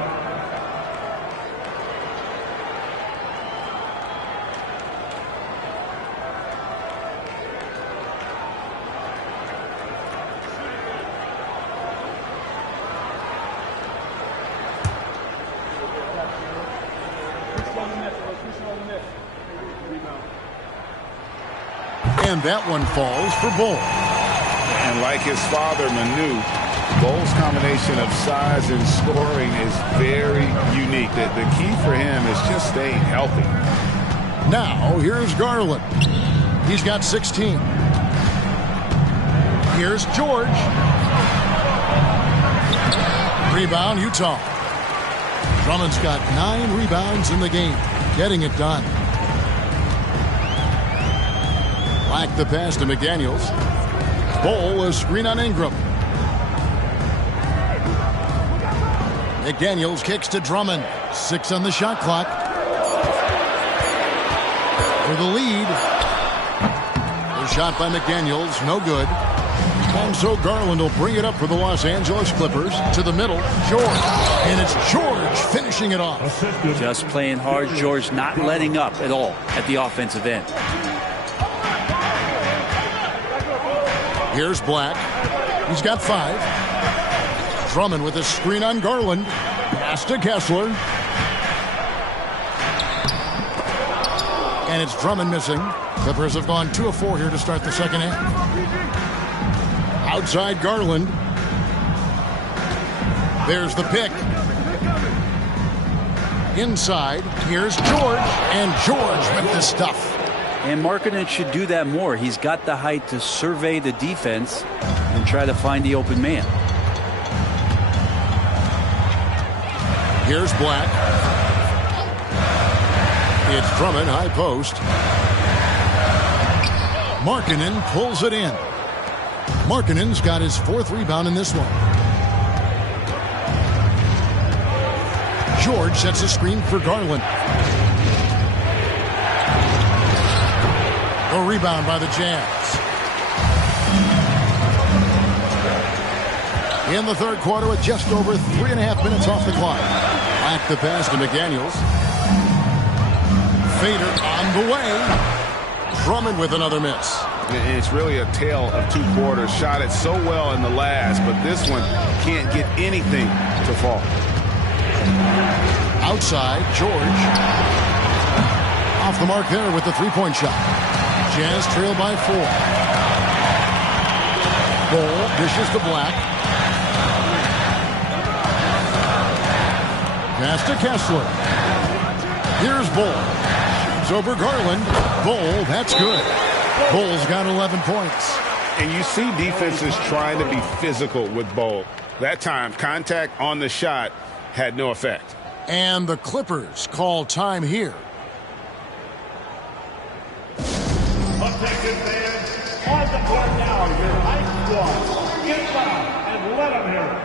And that one falls for Bull. And like his father, Manu, Bull's combination of size and scoring is very unique. The key for him is just staying healthy. Now, here's Garland. He's got 16. Here's George. Rebound, Utah. Drummond's got 9 rebounds in the game. Getting it done. Black the pass to McDaniels. Bull a screen on Ingram. McDaniels kicks to Drummond. 6 on the shot clock. For the lead. The shot by McDaniels, no good. And so Garland will bring it up for the Los Angeles Clippers to the middle. George. And it's George finishing it off. Just playing hard. George not letting up at all at the offensive end. Here's Black. He's got 5. Drummond with a screen on Garland. Pass to Kessler. And it's Drummond missing. Clippers have gone 2 of 4 here to start the second half. Outside Garland. There's the pick. Inside. Here's George. And George with the stuff. And Markkanen should do that more. He's got the height to survey the defense and try to find the open man. Here's Black. It's Drummond, high post. Markkanen pulls it in. Markkanen's got his 4th rebound in this one. George sets a screen for Garland. A rebound by the Jazz. In the third quarter with just over 3.5 minutes off the clock. Back the pass to McDaniels. Fader on the way. Drummond with another miss. And it's really a tale of 2 quarters. Shot it so well in the last, but this one can't get anything to fall. Outside, George. Off the mark there with the 3-point shot. Jazz trail by 4. Bol dishes to Black. Pass to Kessler. Here's Bol. Shoots over Garland. Bol, that's good. Bol's got 11 points. And you see defenses trying to be physical with Bol. That time, contact on the shot had no effect. And the Clippers call time here. Attention fans, on the court now, your high squad. Get loud and let them hear it.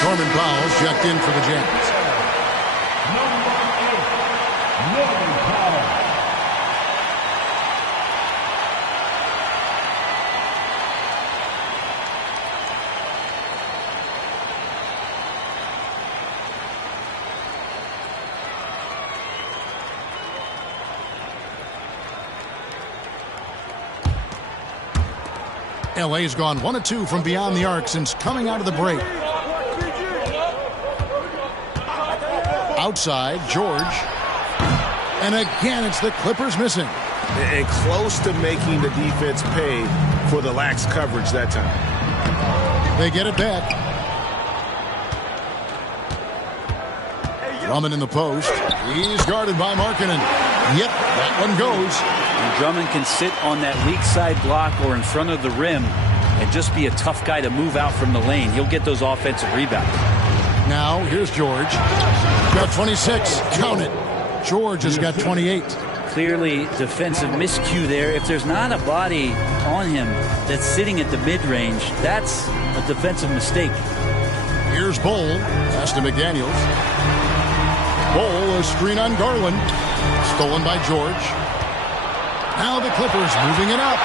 Norman Powell's checked in for the Jazz. Number 8, Norman Powell. LA's gone 1 of 2 from beyond the arc since coming out of the break. Outside, George. And again, it's the Clippers missing. And close to making the defense pay for the lax coverage that time. They get it back. Drummond in the post. He's guarded by Markkanen. Yep, that one goes. And Drummond can sit on that weak side block or in front of the rim and just be a tough guy to move out from the lane. He'll get those offensive rebounds. Now, here's George. Got 26. Count it. George has got 28. Clearly defensive miscue there. If there's not a body on him that's sitting at the mid-range, that's a defensive mistake. Here's Bol. Pass to McDaniels. Bol, a screen on Garland. Stolen by George. Now the Clippers moving it up.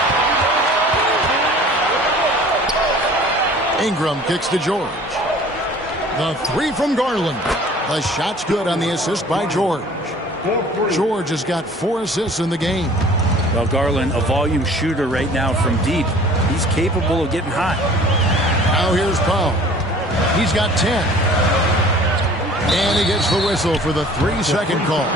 Ingram kicks to George. The three from Garland. The shot's good on the assist by George. George has got 4 assists in the game. Well, Garland, a volume shooter right now from deep. He's capable of getting hot. Now here's Powell. He's got 10. And he gets the whistle for the 3-second call.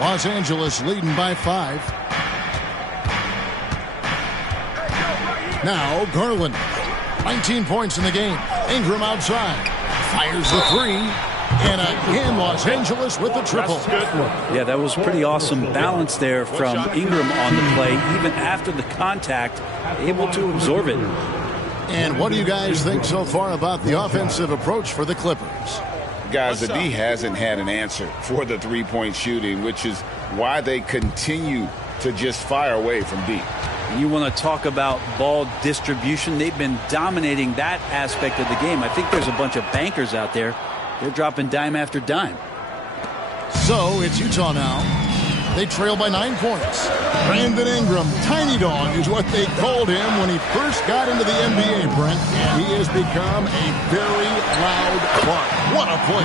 Los Angeles leading by 5. Now Garland. 19 points in the game. Ingram outside. Fires the 3. And again, Los Angeles with the triple. Yeah, that was pretty awesome balance there from Ingram on the play. Even after the contact, able to absorb it. And what do you guys think so far about the offensive approach for the Clippers? Guys, the D hasn't had an answer for the three-point shooting, which is why they continue to just fire away from deep. You want to talk about ball distribution. They've been dominating that aspect of the game. I think there's a bunch of bankers out there. They're dropping dime after dime. So it's Utah now. They trail by 9 points. Brandon Ingram, Tiny Dog is what they called him when he first got into the NBA, Brent. He has become a very loud bark. What a player.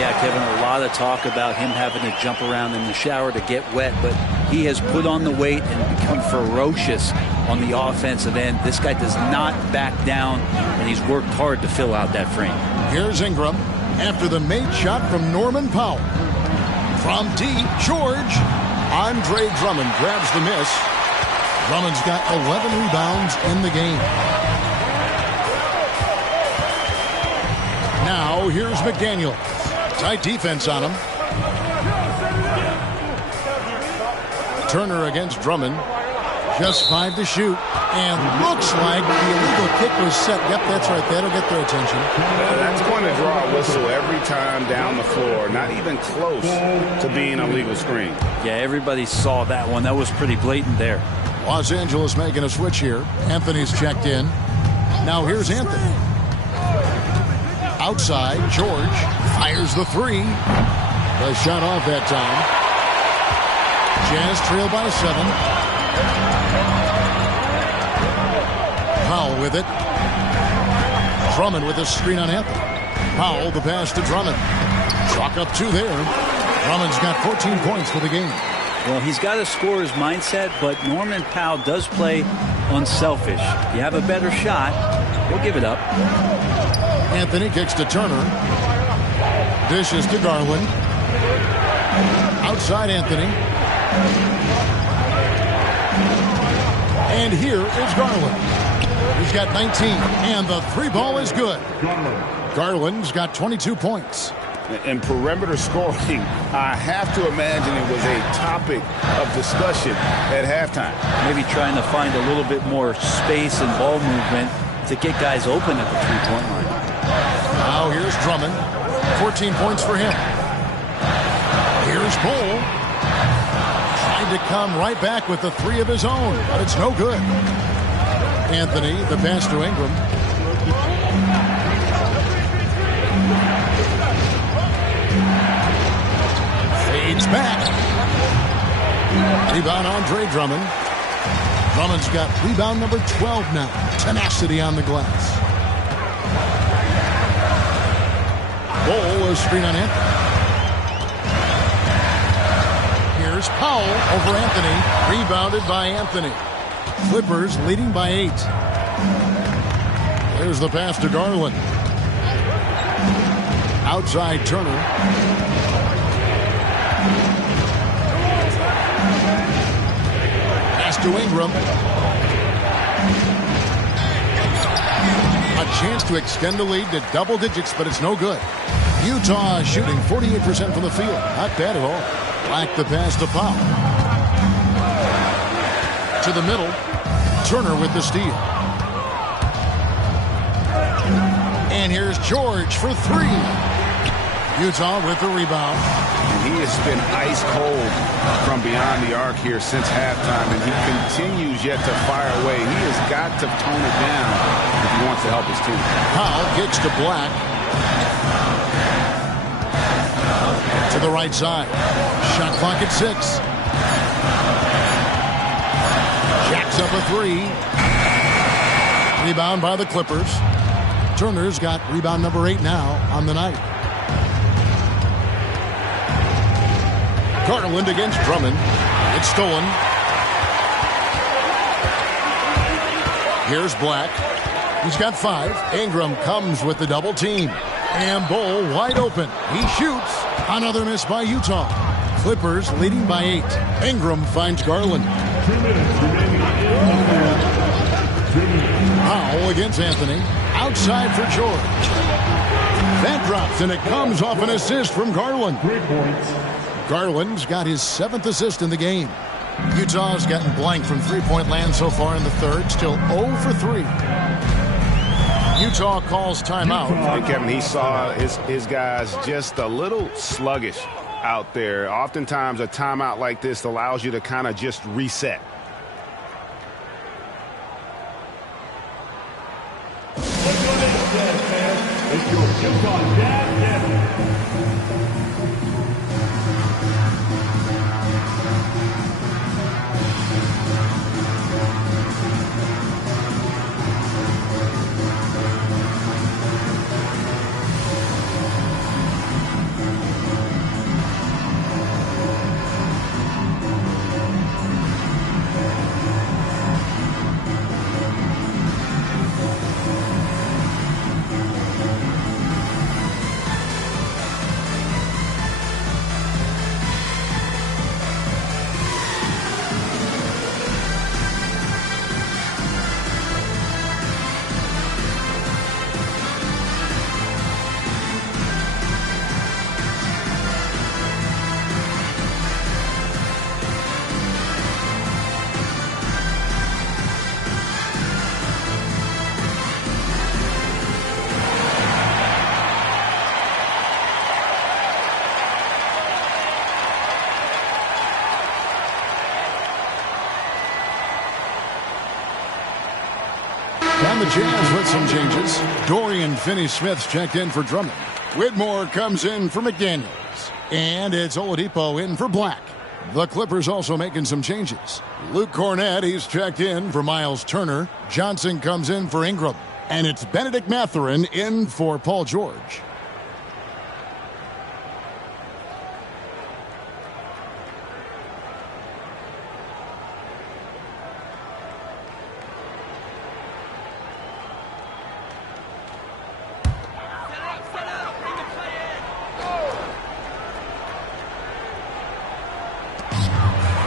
Yeah, Kevin, a lot of talk about him having to jump around in the shower to get wet, but he has put on the weight and become ferocious on the offensive end. This guy does not back down, and he's worked hard to fill out that frame. Here's Ingram after the made shot from Norman Powell. From deep, George. Andre Drummond grabs the miss. Drummond's got 11 rebounds in the game. Now here's McDaniel. Tight defense on him. Turner against Drummond. Just 5 to shoot. And looks like the illegal kick was set. Yep, that's right. That'll get their attention. That's going to draw a whistle every time down the floor. Not even close to being a legal screen. Yeah, everybody saw that one. That was pretty blatant there. Los Angeles making a switch here. Anthony's checked in. Now here's Anthony. Outside, George fires the 3. The shot off that time. Jazz trail by 7. Powell with it. Drummond with a screen on Anthony. Powell, the pass to Drummond. Chalk up 2 there. Drummond's got 14 points for the game. Well, he's got a scorer's mindset, but Norman Powell does play unselfish. You have a better shot, he'll give it up. Anthony kicks to Turner. Dishes to Garland. Outside Anthony. And here is Garland. He's got 19, and the 3 ball is good. Garland's got 22 points. And perimeter scoring, I have to imagine it was a topic of discussion at halftime. Maybe trying to find a little bit more space and ball movement to get guys open at the 3-point line. Now here's Drummond. 14 points for him. Here's Bull. Trying to come right back with the 3 of his own, but it's no good. Anthony, the pass to Ingram. Fades back. Rebound Andre Drummond. Drummond's got rebound number 12 now. Tenacity on the glass. Bull, a screen on Anthony. Here's Powell over Anthony. Rebounded by Anthony. Clippers leading by 8. There's the pass to Garland. Outside Turner. Pass to Ingram. A chance to extend the lead to double digits, but it's no good. Utah shooting 48% from the field. Not bad at all. Black the pass to Powell. To the middle. Turner with the steal. And here's George for 3. Utah with the rebound. And he has been ice cold from beyond the arc here since halftime, and he continues yet to fire away. He has got to tone it down if he wants to help his team. Powell kicks to Black. To the right side. Shot clock at 6. Jacks up a 3. Rebound by the Clippers. Turner's got rebound number 8 now on the night. Garland against Drummond. It's stolen. Here's Black. He's got 5. Ingram comes with the double team. And Bull wide open. He shoots. Another miss by Utah. Clippers leading by 8. Ingram finds Garland. 2 minutes remaining. Powell against Anthony. Outside for George. That drops, and it comes off an assist from Garland. 3 points. Garland's got his 7th assist in the game. Utah's gotten blank from 3-point land so far in the third. Still 0 for 3. Utah calls timeout. And Kevin, he saw his guys just a little sluggish out there. Oftentimes a timeout like this allows you to kind of just reset. It's your Utah Jazz. And the Jazz with some changes. Dorian Finney-Smith's checked in for Drummond. Whitmore comes in for McDaniels. And it's Oladipo in for Black. The Clippers also making some changes. Luke Cornett, he's checked in for Miles Turner. Johnson comes in for Ingram. And it's Benedict Mathurin in for Paul George.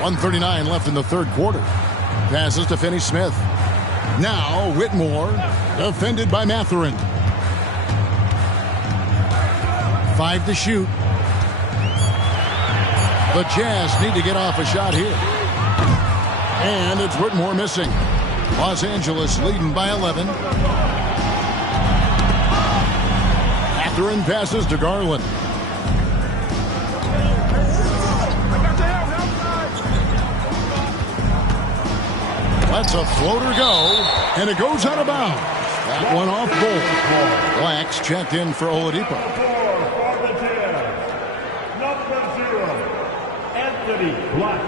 .139 left in the third quarter. Passes to Finney-Smith. Now Whitmore, defended by Mathurin. 5 to shoot. The Jazz need to get off a shot here. And it's Whitmore missing. Los Angeles leading by 11. Mathurin passes to Garland. That's a floater go, and it goes out of bounds. That one off Bull. Black's checked in for Oladipo. For the Jazz, number 0, Anthony Black.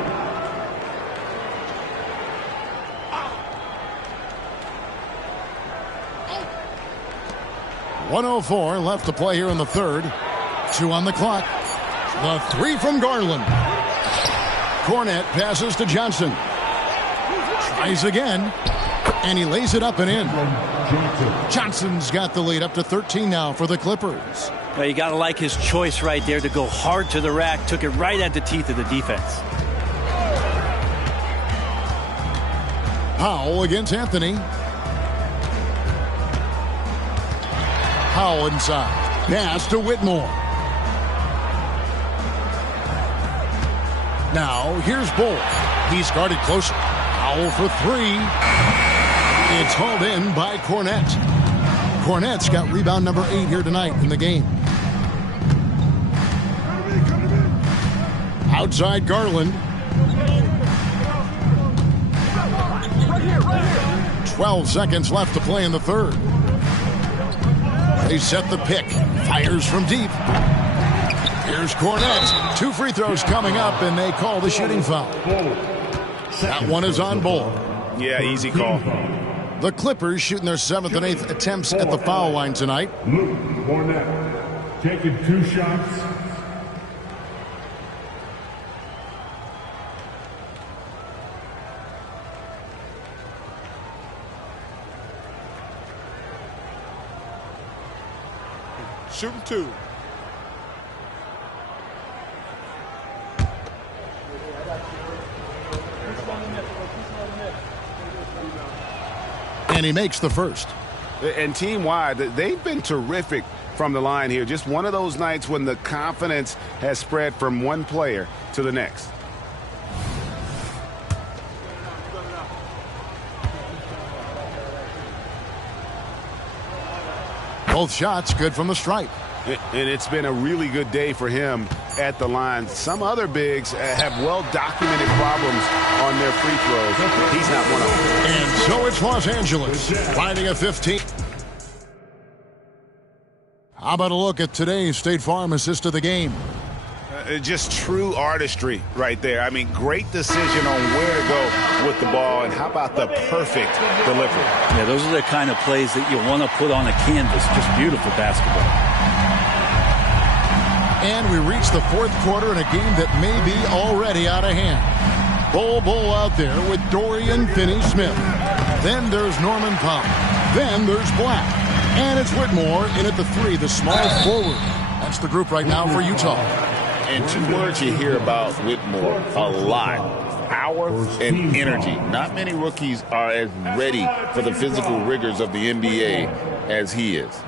.104 left to play here in the third. 2 on the clock. The 3 from Garland. Cornett passes to Johnson. Tries again, and he lays it up and in. Johnson's got the lead up to 13 now for the Clippers. Well, you got to like his choice right there to go hard to the rack. Took it right at the teeth of the defense. Powell against Anthony. Powell inside. Pass to Whitmore. Now here's Bull. He's guarded closer. Powell for 3. It's hauled in by Cornett. Cornett's got rebound number 8 here tonight in the game. Outside Garland. 12 seconds left to play in the third. They set the pick. Fires from deep. Here's Cornett. 2 free throws coming up, and they call the shooting foul. That one is on Bull. Yeah, easy call. The Clippers shooting their 7th and 8th attempts at the foul line tonight. Luke Cornett taking 2 shots. Shooting 2. And he makes the first. And team-wide, they've been terrific from the line here. Just one of those nights when the confidence has spread from one player to the next. Both shots good from the stripe. And it's been a really good day for him at the line. Some other bigs have well-documented problems on their free throws. He's not one of them. And so it's Los Angeles finding a 15. How about a look at today's State Farm assist of the game? Just true artistry right there. I mean, great decision on where to go with the ball, and how about the perfect delivery? Yeah, those are the kind of plays that you want to put on a canvas. Just beautiful basketball. And we reach the fourth quarter in a game that may be already out of hand. Bull out there with Dorian Finney-Smith. Then there's Norman Powell. Then there's Black. And it's Whitmore in at the 3, the small forward. That's the group right now for Utah. And 2 words you hear about Whitmore a lot: power and energy. Not many rookies are as ready for the physical rigors of the NBA as he is.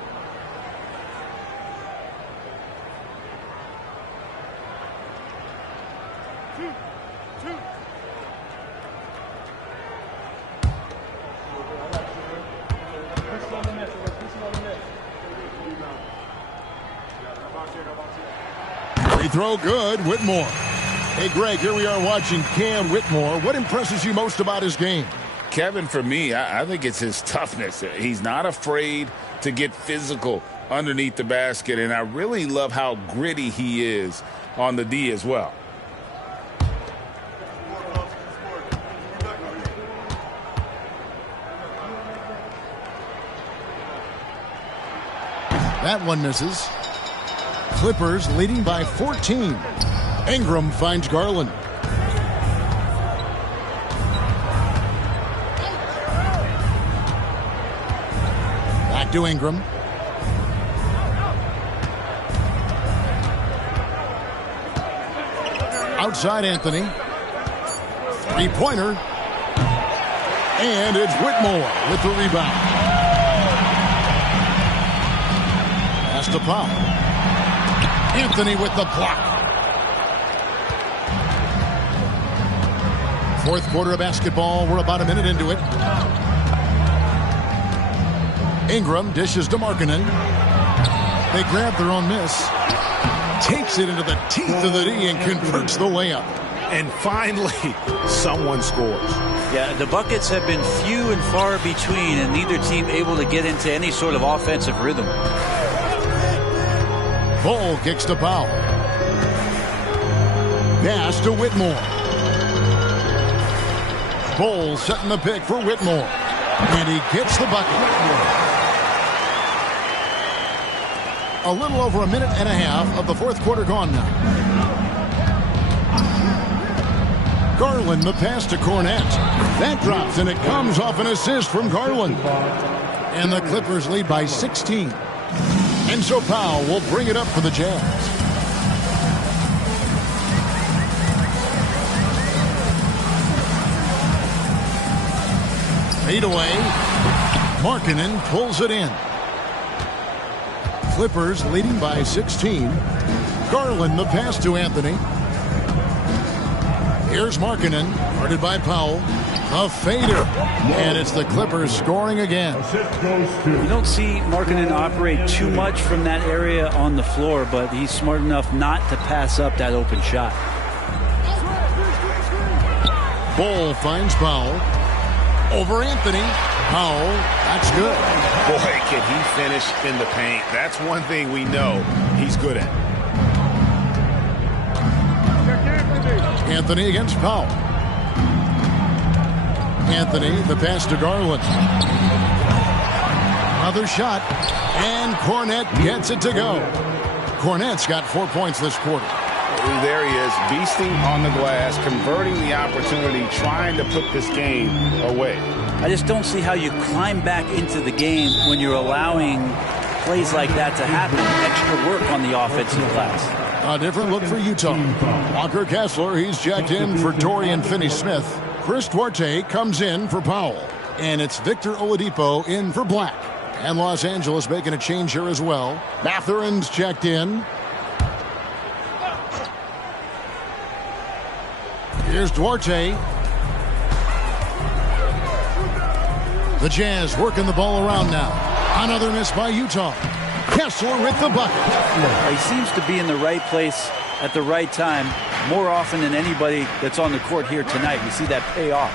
Free throw good, Whitmore. Hey, Greg, here we are watching Cam Whitmore. What impresses you most about his game? Kevin, for me, I think it's his toughness. He's not afraid to get physical underneath the basket, and I really love how gritty he is on the D as well. That one misses. Clippers leading by 14. Ingram finds Garland. Back to Ingram. Outside Anthony. Three-pointer. And it's Whitmore with the rebound. Pass to Powell. Anthony with the block. Fourth quarter of basketball. We're about a minute into it. Ingram dishes to Markkanen. They grab their own miss. Takes it into the teeth of the D and converts the layup. And finally, someone scores. Yeah, the buckets have been few and far between, and neither team able to get into any sort of offensive rhythm. Bull kicks to Powell. Pass to Whitmore. Bull setting the pick for Whitmore. And he gets the bucket. A little over a minute and a half of the fourth quarter gone now. Garland, the pass to Cornette. That drops, and it comes off an assist from Garland. And the Clippers lead by 16. And so Powell will bring it up for the Jazz. Fade away. Markkanen pulls it in. Clippers leading by 16. Garland the pass to Anthony. Here's Markkanen, guarded by Powell. A fader. And it's the Clippers scoring again. You don't see Markkanen operate too much from that area on the floor, but he's smart enough not to pass up that open shot. Bull finds Powell. Over Anthony. Powell, that's good. Boy, can he finish in the paint. That's one thing we know he's good at. Anthony against Powell. Anthony, the pass to Garland. Another shot, and Cornette gets it to go. Cornette's got 4 points this quarter. There he is, beasting on the glass, converting the opportunity, trying to put this game away. I just don't see how you climb back into the game when you're allowing plays like that to happen. Extra work on the offensive glass. A different look for Utah. Walker Kessler, he's checked in for Dorian Finney-Smith. Chris Duarte comes in for Powell. And it's Victor Oladipo in for Black. And Los Angeles making a change here as well. Mathurin's checked in. Here's Duarte. The Jazz working the ball around now. Another miss by Utah. Kessler with the bucket. He seems to be in the right place at the right time more often than anybody that's on the court here tonight. We see that pay off.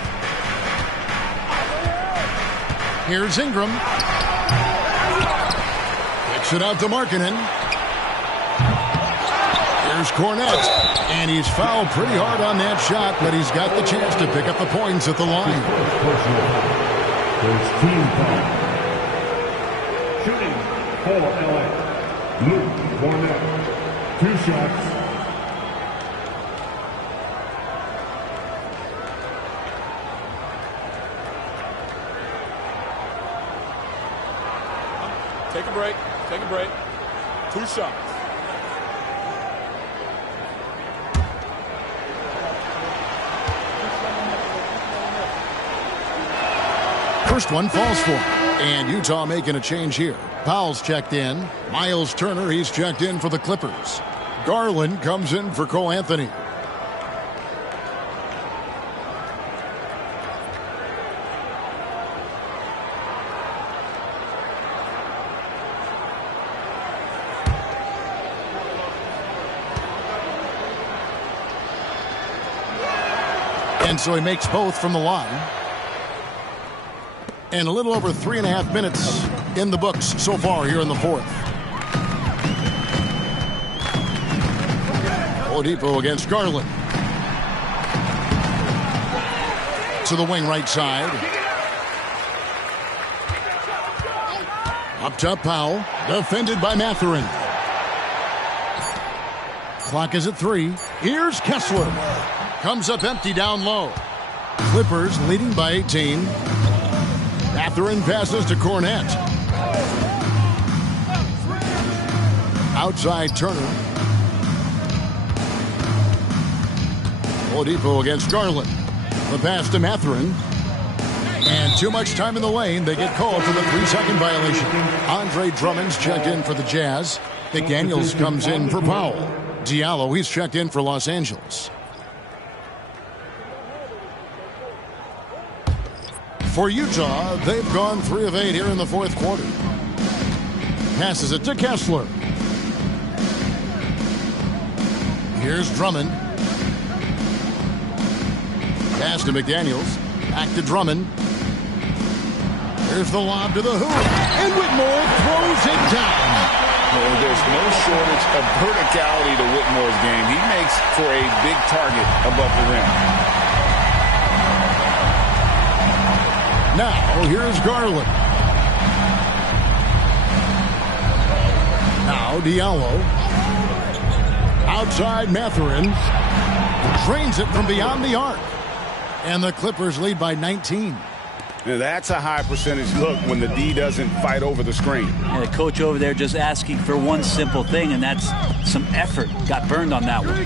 Here's Ingram. Kicks it out to Markkanen. Here's Cornette. And he's fouled pretty hard on that shot, but he's got the chance to pick up the points at the line. There's team foul. Shooting for LA. Luke Cornette. 2 shots. Take a break. Take a break. 2 shots. First one falls for him. And Utah making a change here. Powell's checked in. Miles Turner, he's checked in for the Clippers. Garland comes in for Cole Anthony. And so he makes both from the line. And a little over 3.5 minutes in the books so far here in the fourth. Oladipo against Garland. To the wing right side. Up top, Powell. Defended by Mathurin. Clock is at 3. Here's Kessler. Comes up empty down low. Clippers leading by 18. Mathurin passes to Cornette. Outside Turner. Oladipo against Garland. The pass to Mathurin. And too much time in the lane. They get called for the 3-second violation. Andre Drummond's checked in for the Jazz. McDaniels comes in for Powell. Diallo, he's checked in for Los Angeles. For Utah, they've gone 3 of 8 here in the fourth quarter. Passes it to Kessler. Here's Drummond. Pass to McDaniels. Back to Drummond. Here's the lob to the hoop. And Whitmore throws it down. Well, there's no shortage of verticality to Whitmore's game. He makes for a big target above the rim. Now, here's Garland. Now, Diallo. Outside Mathurin. Drains it from beyond the arc. And the Clippers lead by 19. Now that's a high percentage look when the D doesn't fight over the screen. And the coach over there just asking for one simple thing, and that's some effort. Got burned on that one.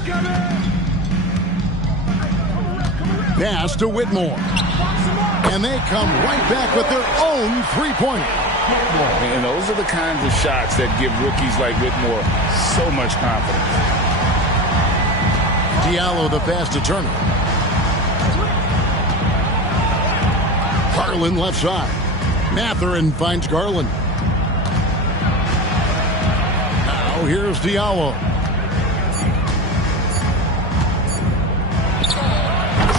Pass to Whitmore. And they come right back with their own three-pointer. And those are the kinds of shots that give rookies like Whitmore so much confidence. Diallo the pass to Turner. Garland left side. Mathurin finds Garland. Now here's Diallo.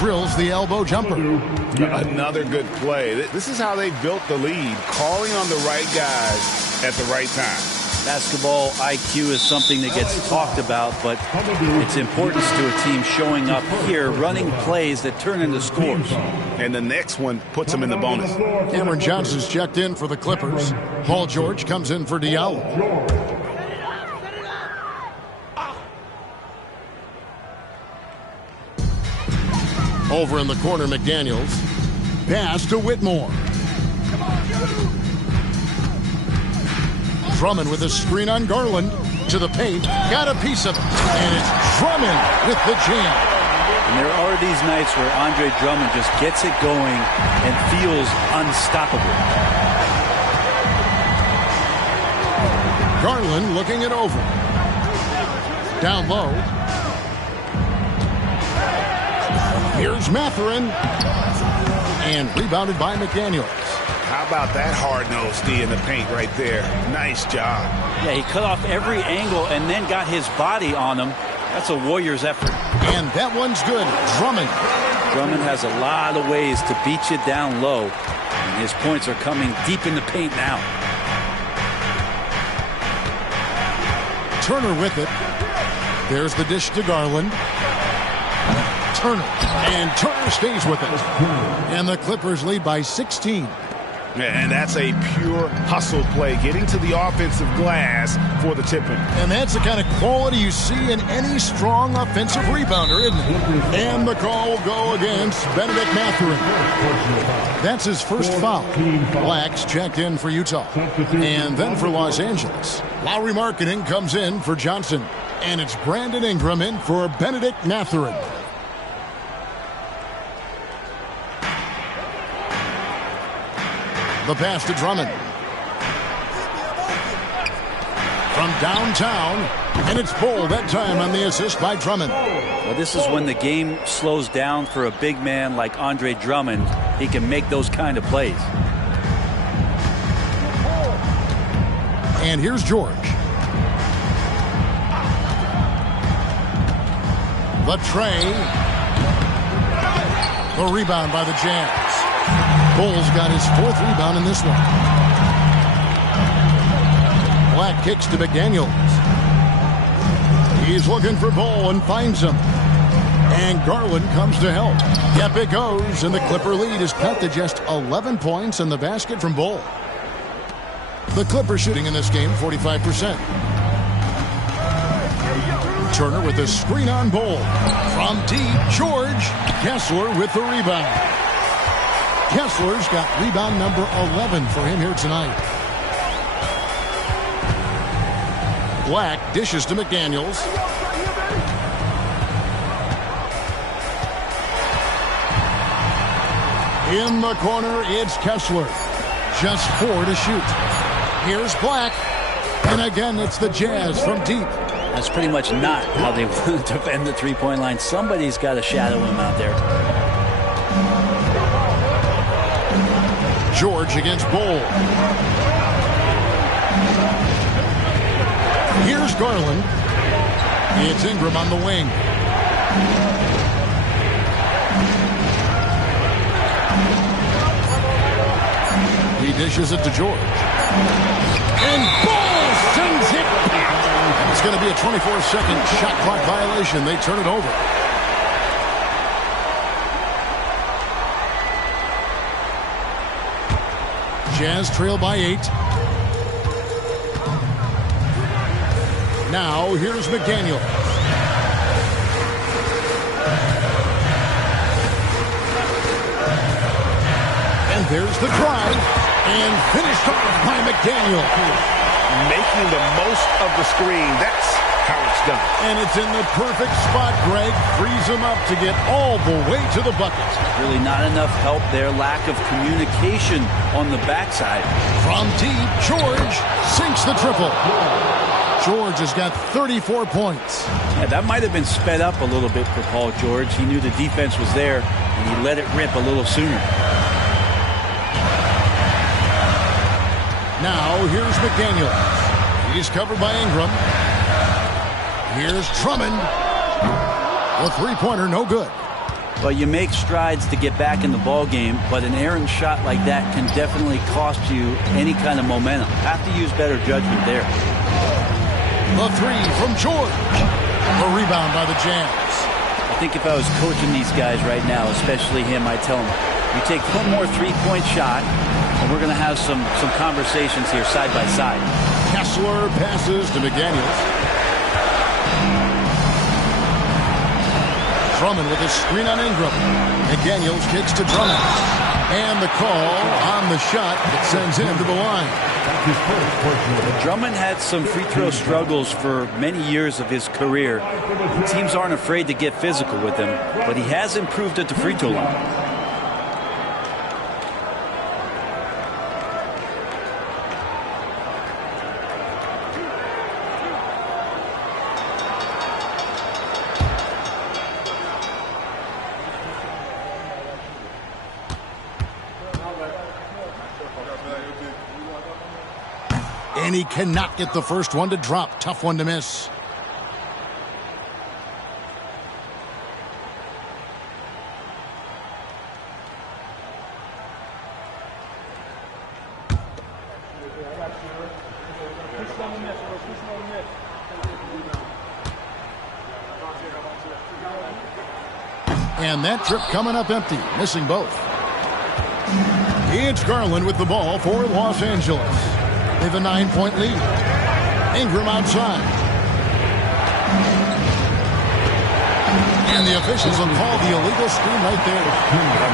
Drills the elbow jumper. Another good play. This is how they built the lead, calling on the right guys at the right time. Basketball IQ is something that gets talked about, but its importance to a team showing up here, running plays that turn into scores. And the next one puts them in the bonus. Cameron Johnson's checked in for the Clippers. Paul George comes in for Diallo. Over in the corner, McDaniels. Pass to Whitmore. Drummond with a screen on Garland. To the paint. Got a piece of it. And it's Drummond with the jam. And there are these nights where Andre Drummond just gets it going and feels unstoppable. Garland looking it over. Down low. Here's Mathurin. And rebounded by McDaniels. How about that hard-nosed D in the paint right there? Nice job. Yeah, he cut off every angle and then got his body on him. That's a Warriors effort. And that one's good. Drummond. Drummond has a lot of ways to beat you down low. And his points are coming deep in the paint now. Turner with it. There's the dish to Garland. Turner. And Turner stays with it. And the Clippers lead by 16. And that's a pure hustle play, getting to the offensive glass for the tip-in. And that's the kind of quality you see in any strong offensive rebounder, isn't it? And the call will go against Benedict Mathurin. That's his first foul. Blacks checked in for Utah. And then for Los Angeles. Lowry Markkanen comes in for Johnson. And it's Brandon Ingram in for Benedict Mathurin. The pass to Drummond. From downtown, and it's Bull that time on the assist by Drummond. Well, this is when the game slows down for a big man like Andre Drummond. He can make those kind of plays. And here's George. The tray. The rebound by the Jazz. Bull's got his 4th rebound in this one. Black kicks to McDaniels. He's looking for Bull and finds him. And Garland comes to help. Yep, it goes, and the Clipper lead is cut to just 11 points in the basket from Bull. The Clippers shooting in this game 45%. Turner with the screen on Bull. From deep, George. Kessler with the rebound. Kessler's got rebound number 11 for him here tonight. Black dishes to McDaniels. In the corner, it's Kessler. Just 4 to shoot. Here's Black. And again, it's the Jazz from deep. That's pretty much not how they want to defend the three-point line. Somebody's got to shadow him out there. George against Bull. Here's Garland. It's Ingram on the wing. He dishes it to George. And Bull sends it back. It's going to be a 24-second shot clock violation. They turn it over. Jazz trail by 8. Now here's McDaniel. And there's the drive. And finished off by McDaniel. Making the most of the screen. That's how it's done. And it's in the perfect spot, Greg. Frees him up to get all the way to the bucket. Really not enough help there. Lack of communication on the backside. From deep, George sinks the triple. George has got 34 points. Yeah, that might have been sped up a little bit for Paul George. He knew the defense was there, and he let it rip a little sooner. Now, here's McDaniels. He's covered by Ingram. Here's Drummond. A three-pointer, no good. Well, you make strides to get back in the ball game, but an errant shot like that can definitely cost you any kind of momentum. Have to use better judgment there. The three from George. A rebound by the Jazz. I think if I was coaching these guys right now, especially him, I'd tell him, you take one more three-point shot, and we're going to have some conversations here side by side. Kessler passes to McDaniels. Drummond with a screen on Ingram. McDaniels kicks to Drummond. And the call on the shot that sends him to the line. Drummond had some free throw struggles for many years of his career. Teams aren't afraid to get physical with him, but he has improved at the free throw line. And he cannot get the first one to drop. Tough one to miss. And that trip coming up empty, missing both. It's Garland with the ball for Los Angeles. They have a 9-point lead. Ingram outside. And the officials will call the illegal screen right there.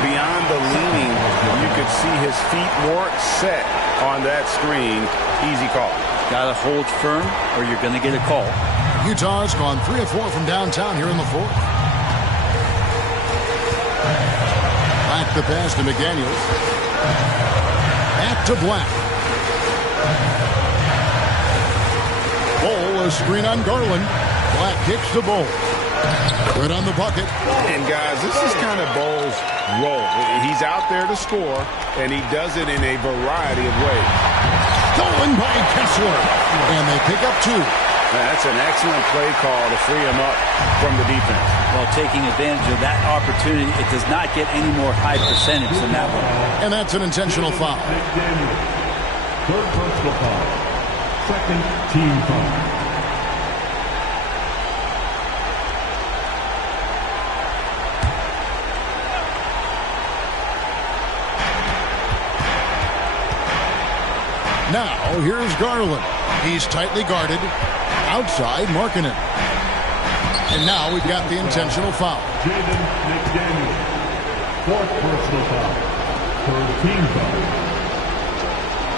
Beyond the leaning, you could see his feet more set on that screen. Easy call. Got to hold firm or you're going to get a call. Utah's gone 3 of 4 from downtown here in the fourth. Back the pass to McDaniels. Back to Black. Bull, a screen on Garland. Black kicks to Bull. Good on the bucket. And guys, this is kind of Bull's role. He's out there to score, and he does it in a variety of ways. Stolen by Kessler. And they pick up 2. That's an excellent play call to free him up from the defense. Well, taking advantage of that opportunity, it does not get any more high percentage than that one. And that's an intentional foul. Third personal foul. Second team foul. Now, here's Garland. He's tightly guarded. Outside, Markkanen. And now we've got the intentional foul. Jaden McDaniel. Fourth personal foul. Third team foul.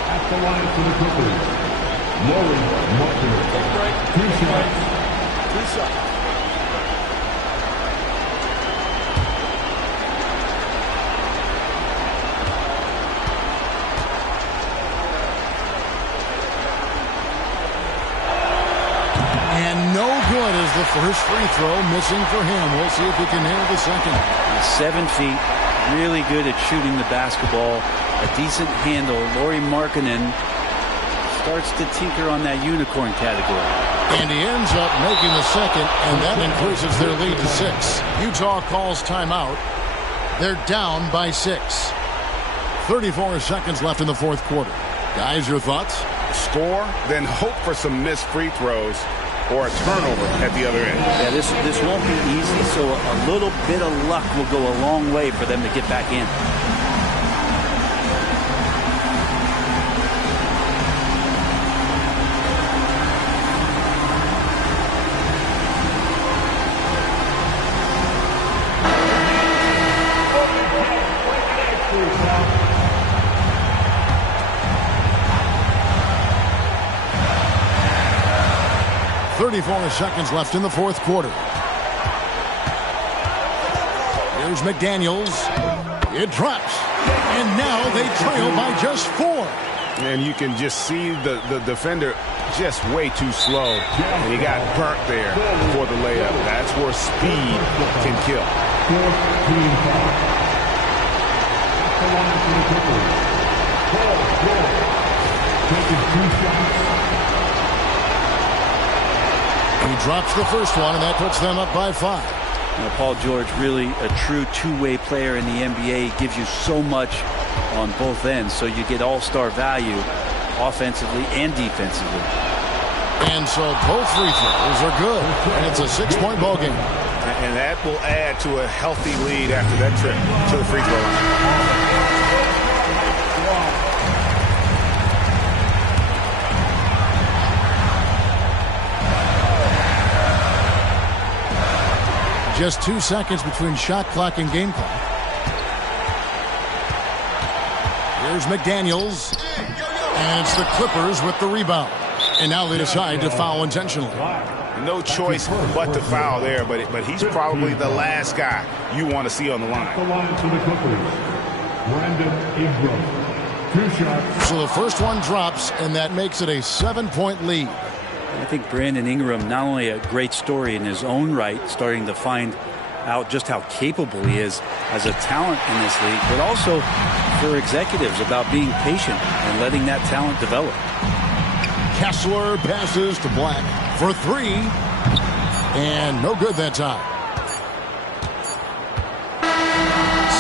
At the line for the Clippers, Lauri Markkanen. 2 shots. 2 shots. And no good as the first free throw missing for him. We'll see if he can nail the second. He's 7 feet, really good at shooting the basketball, a decent handle. Lauri Markkanen starts to tinker on that unicorn category. And he ends up making the second, and that increases their lead to 6. Utah calls timeout. They're down by 6. 34 seconds left in the fourth quarter. Guys, your thoughts? Score, then hope for some missed free throws or a turnover at the other end. Yeah, this won't be easy, so a little bit of luck will go a long way for them to get back in. Seconds left in the fourth quarter. Here's McDaniels. It drops. And now they trail by just 4. And you can just see the defender just way too slow. And he got burnt there for the layup. That's where speed can kill. Taking 2 shots. He drops the first one, and that puts them up by 5. Now, Paul George, really a true two-way player in the NBA. He gives you so much on both ends, so you get all-star value offensively and defensively. And so both free throws are good, and it's a 6-point ball game. And that will add to a healthy lead after that trip to the free throw line. Just 2 seconds between shot clock and game clock. Here's McDaniels. And it's the Clippers with the rebound. And now they decide to foul intentionally. No choice but to foul there, but he's probably the last guy you want to see on the line. The line for the Clippers, Brandon Ingram. 2 shots. So the first one drops, and that makes it a 7-point lead. I think Brandon Ingram, not only a great story in his own right, starting to find out just how capable he is as a talent in this league, but also for executives about being patient and letting that talent develop. Kessler passes to Black for 3. And no good that time.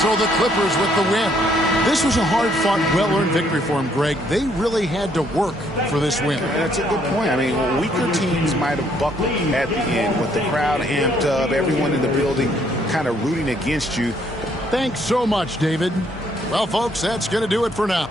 So the Clippers with the win. This was a hard-fought, well-earned victory for them, Greg. They really had to work for this win. That's a good point. I mean, weaker teams might have buckled at the end with the crowd amped up, everyone in the building kind of rooting against you. Thanks so much, David. Well, folks, that's going to do it for now.